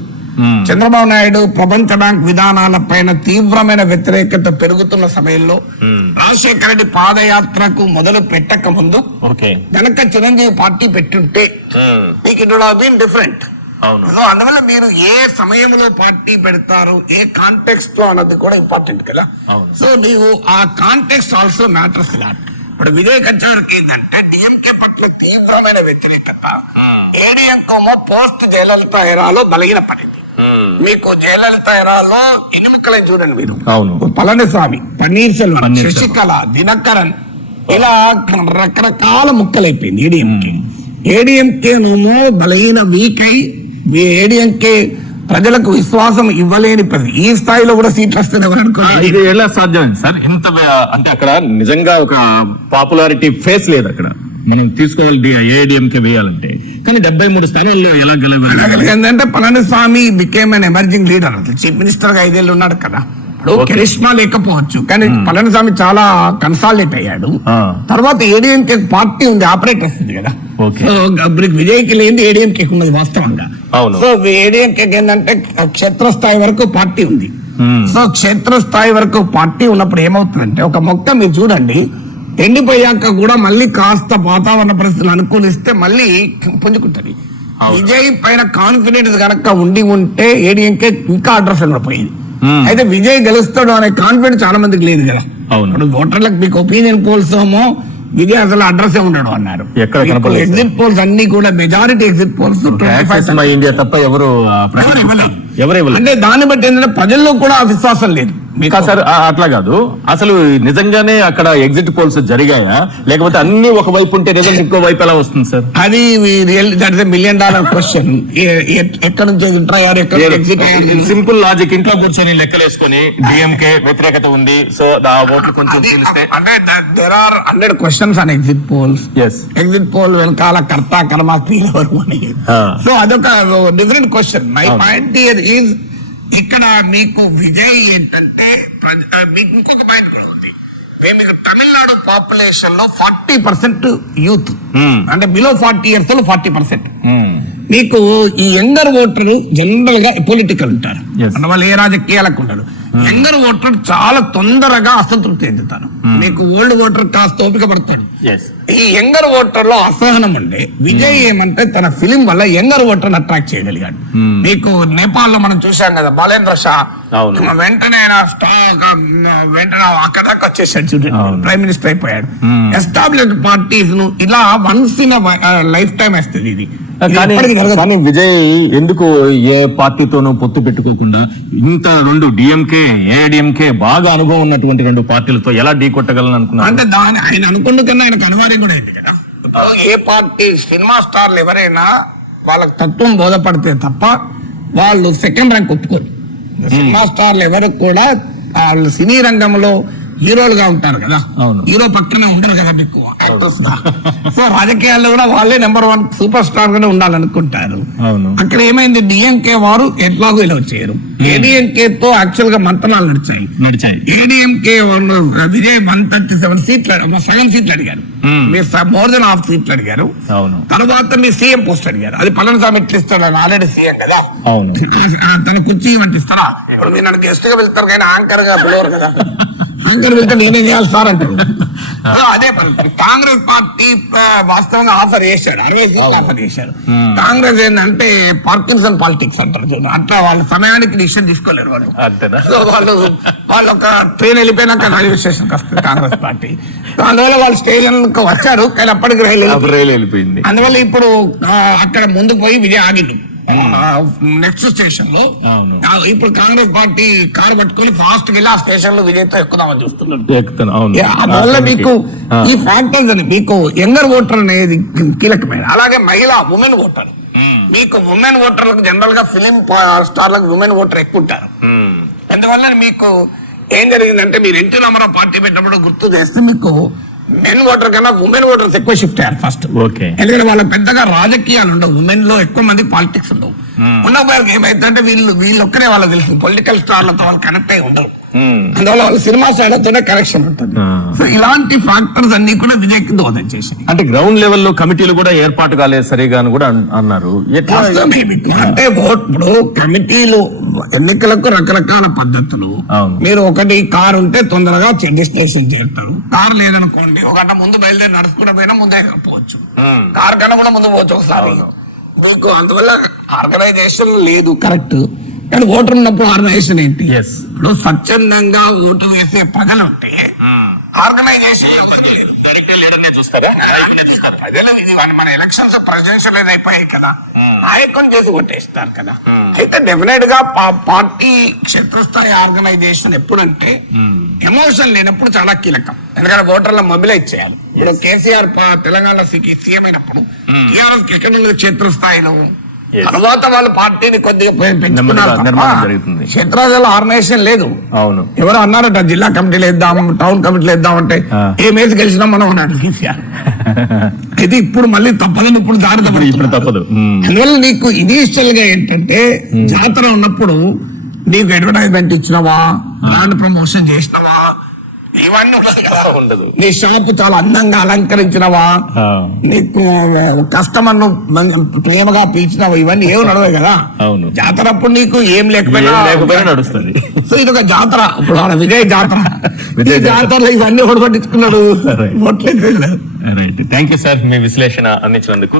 చంద్రబాబు నాయుడు ప్రపంచ బ్యాంక్ విధానాల పైన తీవ్రమైన వ్యతిరేకత పెరుగుతున్న సమయంలో రాజశేఖర రెడ్డి పాదయాత్రకు మొదలు పెట్టక ముందు వెనక చిరంజీవి పార్టీ పెట్టుంటే మీకు it would have been different. అందువల్ల మీరు ఏ సమయంలో పార్టీ పెడతారు, ఏ కాంటెక్స్ట్ లో అన్నది కూడా ఇంపార్టెంట్ కదా. సో నీవు ఆ కాంటెక్స్ట్ ఆల్సో మ్యాటర్స్ లాట్. ఇప్పుడు విజయ్ కచ్చారికి ఏంటంటే డిఎంకే పట్ల తీవ్రమైన వ్యతిరేకత, ఏడీఎంకేమో పోస్ట్ జయలలిత ఎరాలో బలహీన పడింది. మీకు జయలలిత ఎరాలో ఎన్నికలే చూడండి మీరు, పళనిస్వామి, పన్నీర్ సెల్వం, శశికళ, దినకరన్, ఇలా రకరకాల ముక్కలైపోయింది ఏడీఎంకే. ఏడీఎంకేనేమో బలహీన వీక్ అయి ఏడీఎంకే ప్రజలకు విశ్వాసం ఇవ్వలేని ఈ స్థాయిలో కూడా సీట్లు వస్తుంది ఎవరు అనుకోండి. ఇది ఎలా సాధ్యమైంది సార్? ఎంత అంటే అక్కడ నిజంగా ఒక పాపులారిటీ ఫేస్ లేదు. అక్కడ మనం తీసుకోవాలి ఏడీఎంకే వేయాలంటే, కానీ 73 స్థానాల్లో ఎలా గెలవాలి? ఏంటంటే Palaniswami became an emerging leader. Chief minister గా 5 ఏళ్ళు ఉన్నాడు కదా. కరిష్మా లేకపోవచ్చు, కానీ పళనిస్వామి చాలా కన్సాలిడేట్ అయ్యాడు. తర్వాత ఏడీఎంకే పార్టీ ఉంది, ఆపరేట్ వస్తుంది కదా. విజయ్ కి లేని ఏడీఎంకే ఉన్నది వాస్తవంగా. సో ఏడీఎంకే ఏంటంటే క్షేత్రస్థాయి వరకు పార్టీ ఉంది. సో క్షేత్రస్థాయి వరకు పార్టీ ఉన్నప్పుడు ఏమవుతుందంటే, ఒక మొక్క మీరు చూడండి, ఎండిపోయాక కూడా మళ్ళీ కాస్త వాతావరణ పరిస్థితులు అనుకూలిస్తే మళ్ళీ పుంజుకుంటది. విజయ్ పైన కాన్ఫిడెన్స్ కనుక ఉంటే ఏడీఎంకే ఇంకా అడ్రస్ కూడా పోయింది. అయితే విజయ్ గెలుస్తాడు అనే కాన్ఫిడెన్స్ చాలా మందికి లేదు కదా. ఇప్పుడు ఓటర్లకు మీకు ఒపీనియన్ పోల్స్ ఏమో విజయ్ అసలు అడ్రస్ ఉండడు అన్నారు. ఎగ్జిట్ పోల్స్ అన్ని కూడా మెజారిటీ ఎగ్జిట్ పోల్స్ ఇండియా తప్ప ఎవరు అంటే దాన్ని బట్టి ఏంటంటే ప్రజల్లో కూడా విశ్వాసం లేదు. సార్ అట్లా కాదు, అసలు నిజంగానే అక్కడ ఎగ్జిట్ పోల్స్ జరిగాయా, లేకపోతే అన్ని ఒక వైపు ఉంటే రిజల్ట్ ఇంకో వైపు ఎలా వస్తుంది సార్? అది $1 మిలియన్ క్వశ్చన్. ఎక్కడ నుంచి ఎంటర్ అయ్యారు, ఎక్కడ ఎగ్జిట్ అయ్యారు? సింపుల్ లాజిక్, ఇంట్లో కూర్చొని లెక్కలేసుకొని డిఎంకే వ్యతిరేకత ఉంది, సో ఆ ఓట్లు కొంచెం తెలిస్తే అంటే there are 100 questions on exit polls. Exit poll వెనకాల కర్త కర్మ క్రియలు వరకు అని. సో అదొక different question. My point is ఇక్కడ మీకు విజయ్ ఏంటంటే మీకు ఇంకొక పాయింట్ కూడా ఉంది. మీకు తమిళనాడు పాపులేషన్ లో 40% యూత్, అంటే బిలో 40 years లో 40%. మీకు ఈ యంగర్ ఓటర్ జనరల్ గా పొలిటికల్ ఉంటారు, అంటే వాళ్ళు ఏ రాజకీయాలకు ఉండరు. యంగర్ ఓటర్ చాలా తొందరగా అసంతృప్తి చెందుతారు. మీకు ఓల్డ్ ఓటర్ కాస్త ఓపిక పడతాడు. ఈ యంగర్ ఓటర్ లో అసహనం ఉండే విజయ్ ఏమంటే తన ఫిలిం వల్ల యంగర్ ఓటర్ అట్రాక్ట్ చేయగలిగాడు. మీకు నేపాల్ లో మనం చూసాం కదా, బాలేంద్ర షా వెంటనే అక్కడ దాకా వచ్చేసాడు చూడండి, ప్రైమ్ మినిస్టర్ అయిపోయాడు. ఎస్టాబ్లిష్డ్ పార్టీస్ ను ఇలా వన్స్ ఇన్ లైఫ్ టైం వేస్తుంది ఇది. ఇది కానీ ఎప్పటికీ జరగదు. కానీ విజయ్ ఎందుకు ఏ పార్టీతోనూ పొత్తు పెట్టుకోకుండా ఇంత రెండు డిఎంకే ఏఐడిఎంకే బాగా అనుభవం ఉన్నటువంటి రెండు పార్టీలతో ఎలా ఢీ కొట్టగలను అనుకున్నారు? అంటే దాని ఆయన అనుకున్న కన్నా ఆయనకు అనివార్యం కూడా అయింది కదా. ఏ పార్టీ సినిమా స్టార్లు ఎవరైనా వాళ్ళకి తత్వం బోధపడితే తప్ప వాళ్ళు సెకండ్ ర్యాంక్ ఒప్పుకోరు. సినిమా స్టార్లు ఎవరు కూడా వాళ్ళు సినీ రంగంలో హీరోలుగా ఉంటారు కదా, అవును. హీరో పక్కనే ఉంటారు కదా మీకు యాక్టర్స్ గా. సో రాజకీయాల్లో కూడా వాళ్ళే నెంబర్ 1 సూపర్ స్టార్ గానే ఉండాలనుకుంటారు. అవును. అక్కడ ఏమైంది, డిఎంకే వారు ఎట్లాగో ఇలా వచ్చారు. ఏడీఎంకే తో యాక్చువల్ గా మంత్రాలు నడిచాయి. ఏడీఎంకే వాళ్ళు విజయ్ 137 సీట్లు, సగం సీట్లు అడిగారు. మీరు మోర్ దెన్ హాఫ్ సీట్లు అడిగారు. అవును. తర్వాత మీరు సీఎం పోస్ట్ అడిగారు. అది పళనిస్వామి ఎట్లా ఇస్తాడు, ఆయన ఆల్రెడీ సీఎం కదా. అవును. తన కుర్చీ ఇవ్వండి ఇస్తారా? ఇప్పుడు మీరు నన్ను గెస్ట్ గా వెళ్తారు కానీ యాంకర్ గా పిలవరు కదా. యాంకర్ వెళ్తే నేనేం చేయాలి సార్ అంటారు. సో అదే పరిస్థితి. కాంగ్రెస్ పార్టీ వాస్తవంగా ఆఫర్ చేశాడు, 60 సీట్లు ఆఫర్ చేశాడు. కాంగ్రెస్ ఏంటంటే పార్కిన్సన్ పాలిటిక్స్ అంటారు చూడండి, అట్లా వాళ్ళ సమయానికి డిసిషన్ తీసుకోలేరు వాళ్ళు. అంతేనా? సో వాళ్ళు ఒక ట్రైన్ వెళ్ళిపోయినాక రైల్వే స్టేషన్ వస్తుంది కాంగ్రెస్ పార్టీ. అందువల్ల వాళ్ళు స్టేషన్ వచ్చారు కానీ అప్పటికి రైలు వెళ్ళిపోయింది. అందువల్ల ఇప్పుడు అక్కడ ముందుకు పోయి విజయ్ ఆగిండు నెక్స్ట్ స్టేషన్ లో. అవును. ఇప్పుడు కాంగ్రెస్ పార్టీ కారు పట్టుకొని ఫాస్ట్ వెళ్ళి ఆ స్టేషన్ లో విజయ్ తో ఎక్కుదామని చూస్తున్నాడు. అవును. అందువల్ల మీకు ఈ ఫ్యాక్టర్స్ అని మీకు యంగర్ ఓటర్ అనేది కీలకమైన, అలాగే మహిళా ఉమెన్ ఓటర్. మీకు ఉమెన్ ఓటర్లకు జనరల్ గా ఫిలిం స్టార్లకు ఉమెన్ ఓటర్ ఎక్కువ ఉంటారు. అందువల్ల మీకు ఏం జరిగిందంటే మీరు ఎన్టీ రామారావు పార్టీ పెట్టినప్పుడు గుర్తు చేస్తే మీకు మెన్ ఓటర్ కన్నా ఉమెన్ ఓటర్స్ ఎక్కువ షిఫ్ట్ అయ్యారు ఫస్ట్. ఓకే. ఎందుకంటే వాళ్ళకి పెద్దగా రాజకీయాలు ఉండవు, ఉమెన్ లో ఎక్కువ మంది పాలిటిక్స్ ఉండవు. ఉన్నప్పుడు ఏమైతుందంటే వీళ్ళు ఒక్కరే వాళ్ళకి తెలుసు, పొలిటికల్ స్టార్లతో వాళ్ళు కనెక్ట్ అయి ఉండరు. అందువల్ల వాళ్ళ సినిమా స్టార్లతోనే కనెక్షన్ ఉంటుంది. సో ఇలాంటి ఫ్యాక్టర్స్ అన్ని కూడా విజయ్కి దోహదం చేశాయి. అంటే గ్రౌండ్ లెవెల్లో కమిటీలు కూడా ఏర్పాటు కాలేదు సరిగా అని కూడా అన్నారు. ఎట్లా? అంటే ఇప్పుడు కమిటీలు ఎన్నికలకు రకరకాల పద్ధతులు. అవును. మీరు ఒకటి కారు ఉంటే తొందరగా డెస్టినేషన్ చేస్తారు, కారు లేదనుకోండి ఒక గంట ముందు బయలుదేరి నడుచుకుంటూ పోయినా ముందే పోవచ్చు, కారు కన్నా కూడా ముందు పోవచ్చు ఒకసారి. మీకు అందువల్ల ఆర్గనైజేషన్ లేదు కరెక్ట్, కానీ ఓటర్ ఉన్నప్పుడు ఆర్గనైజేషన్ ఏంటి? ఇప్పుడు స్వచ్ఛందంగా ఓటు వేసే ప్రజలు ఉంటే ఆర్గనైజేషన్ మన ఎలక్షన్స్ ప్రెసిడెన్షియల్ అయిపోయాయి కదా, నాయకుని చేసి ఓటేస్తారు కదా. అయితే డెఫినెట్ గా పార్టీ క్షేత్రస్థాయి ఆర్గనైజేషన్ ఎప్పుడంటే ఎమోషన్ లేనప్పుడు చాలా కీలకం. ఎందుకంటే ఓటర్లను మొబిలైజ్ చేయాలి. ఇప్పుడు కేసీఆర్ తెలంగాణలో సీఎం అయినప్పుడు టీఆర్ఎస్ ఎక్కడ క్షేత్రస్థాయిలో తర్వాత వాళ్ళు పార్టీని కొద్దిగా పెంచుకున్నారు. క్షేత్రాలలో ఆర్గనైజేషన్ లేదు. అవును. ఎవరు అన్నారట జిల్లా కమిటీలు వేద్దాం, టౌన్ కమిటీలు వేద్దాం అంటే ఏమేసి గెలిచినా మనం అన్నాడు. అయితే ఇప్పుడు మళ్ళీ తప్పదని ఇప్పుడు ఇప్పుడు తప్పదు. అందువల్ల నీకు ఇనీషియల్ గా ఏంటంటే జాతర ఉన్నప్పుడు నీకు అడ్వర్టైజ్మెంట్ ఇచ్చినవా, బ్రాండ్ ప్రమోషన్ చేసినవా, ఇవన్నీ ఉండదు. నీ షాప్ చాలా అందంగా అలంకరించినవా, నీకు కస్టమర్ ను ప్రేమగా పిలిచినవా, ఇవన్నీ ఏమి నడవదు కదా. జాతర అప్పుడు నీకు ఏం లేకపోయినా నడుస్తుంది. సో ఇది ఒక జాతర. ఇప్పుడు విజయ్ జాతర, జాతరలో ఇవన్నీ కూడా పట్టించుకున్నాడు. థ్యాంక్ యూ సార్ మీ విశ్లేషణ అందించినందుకు.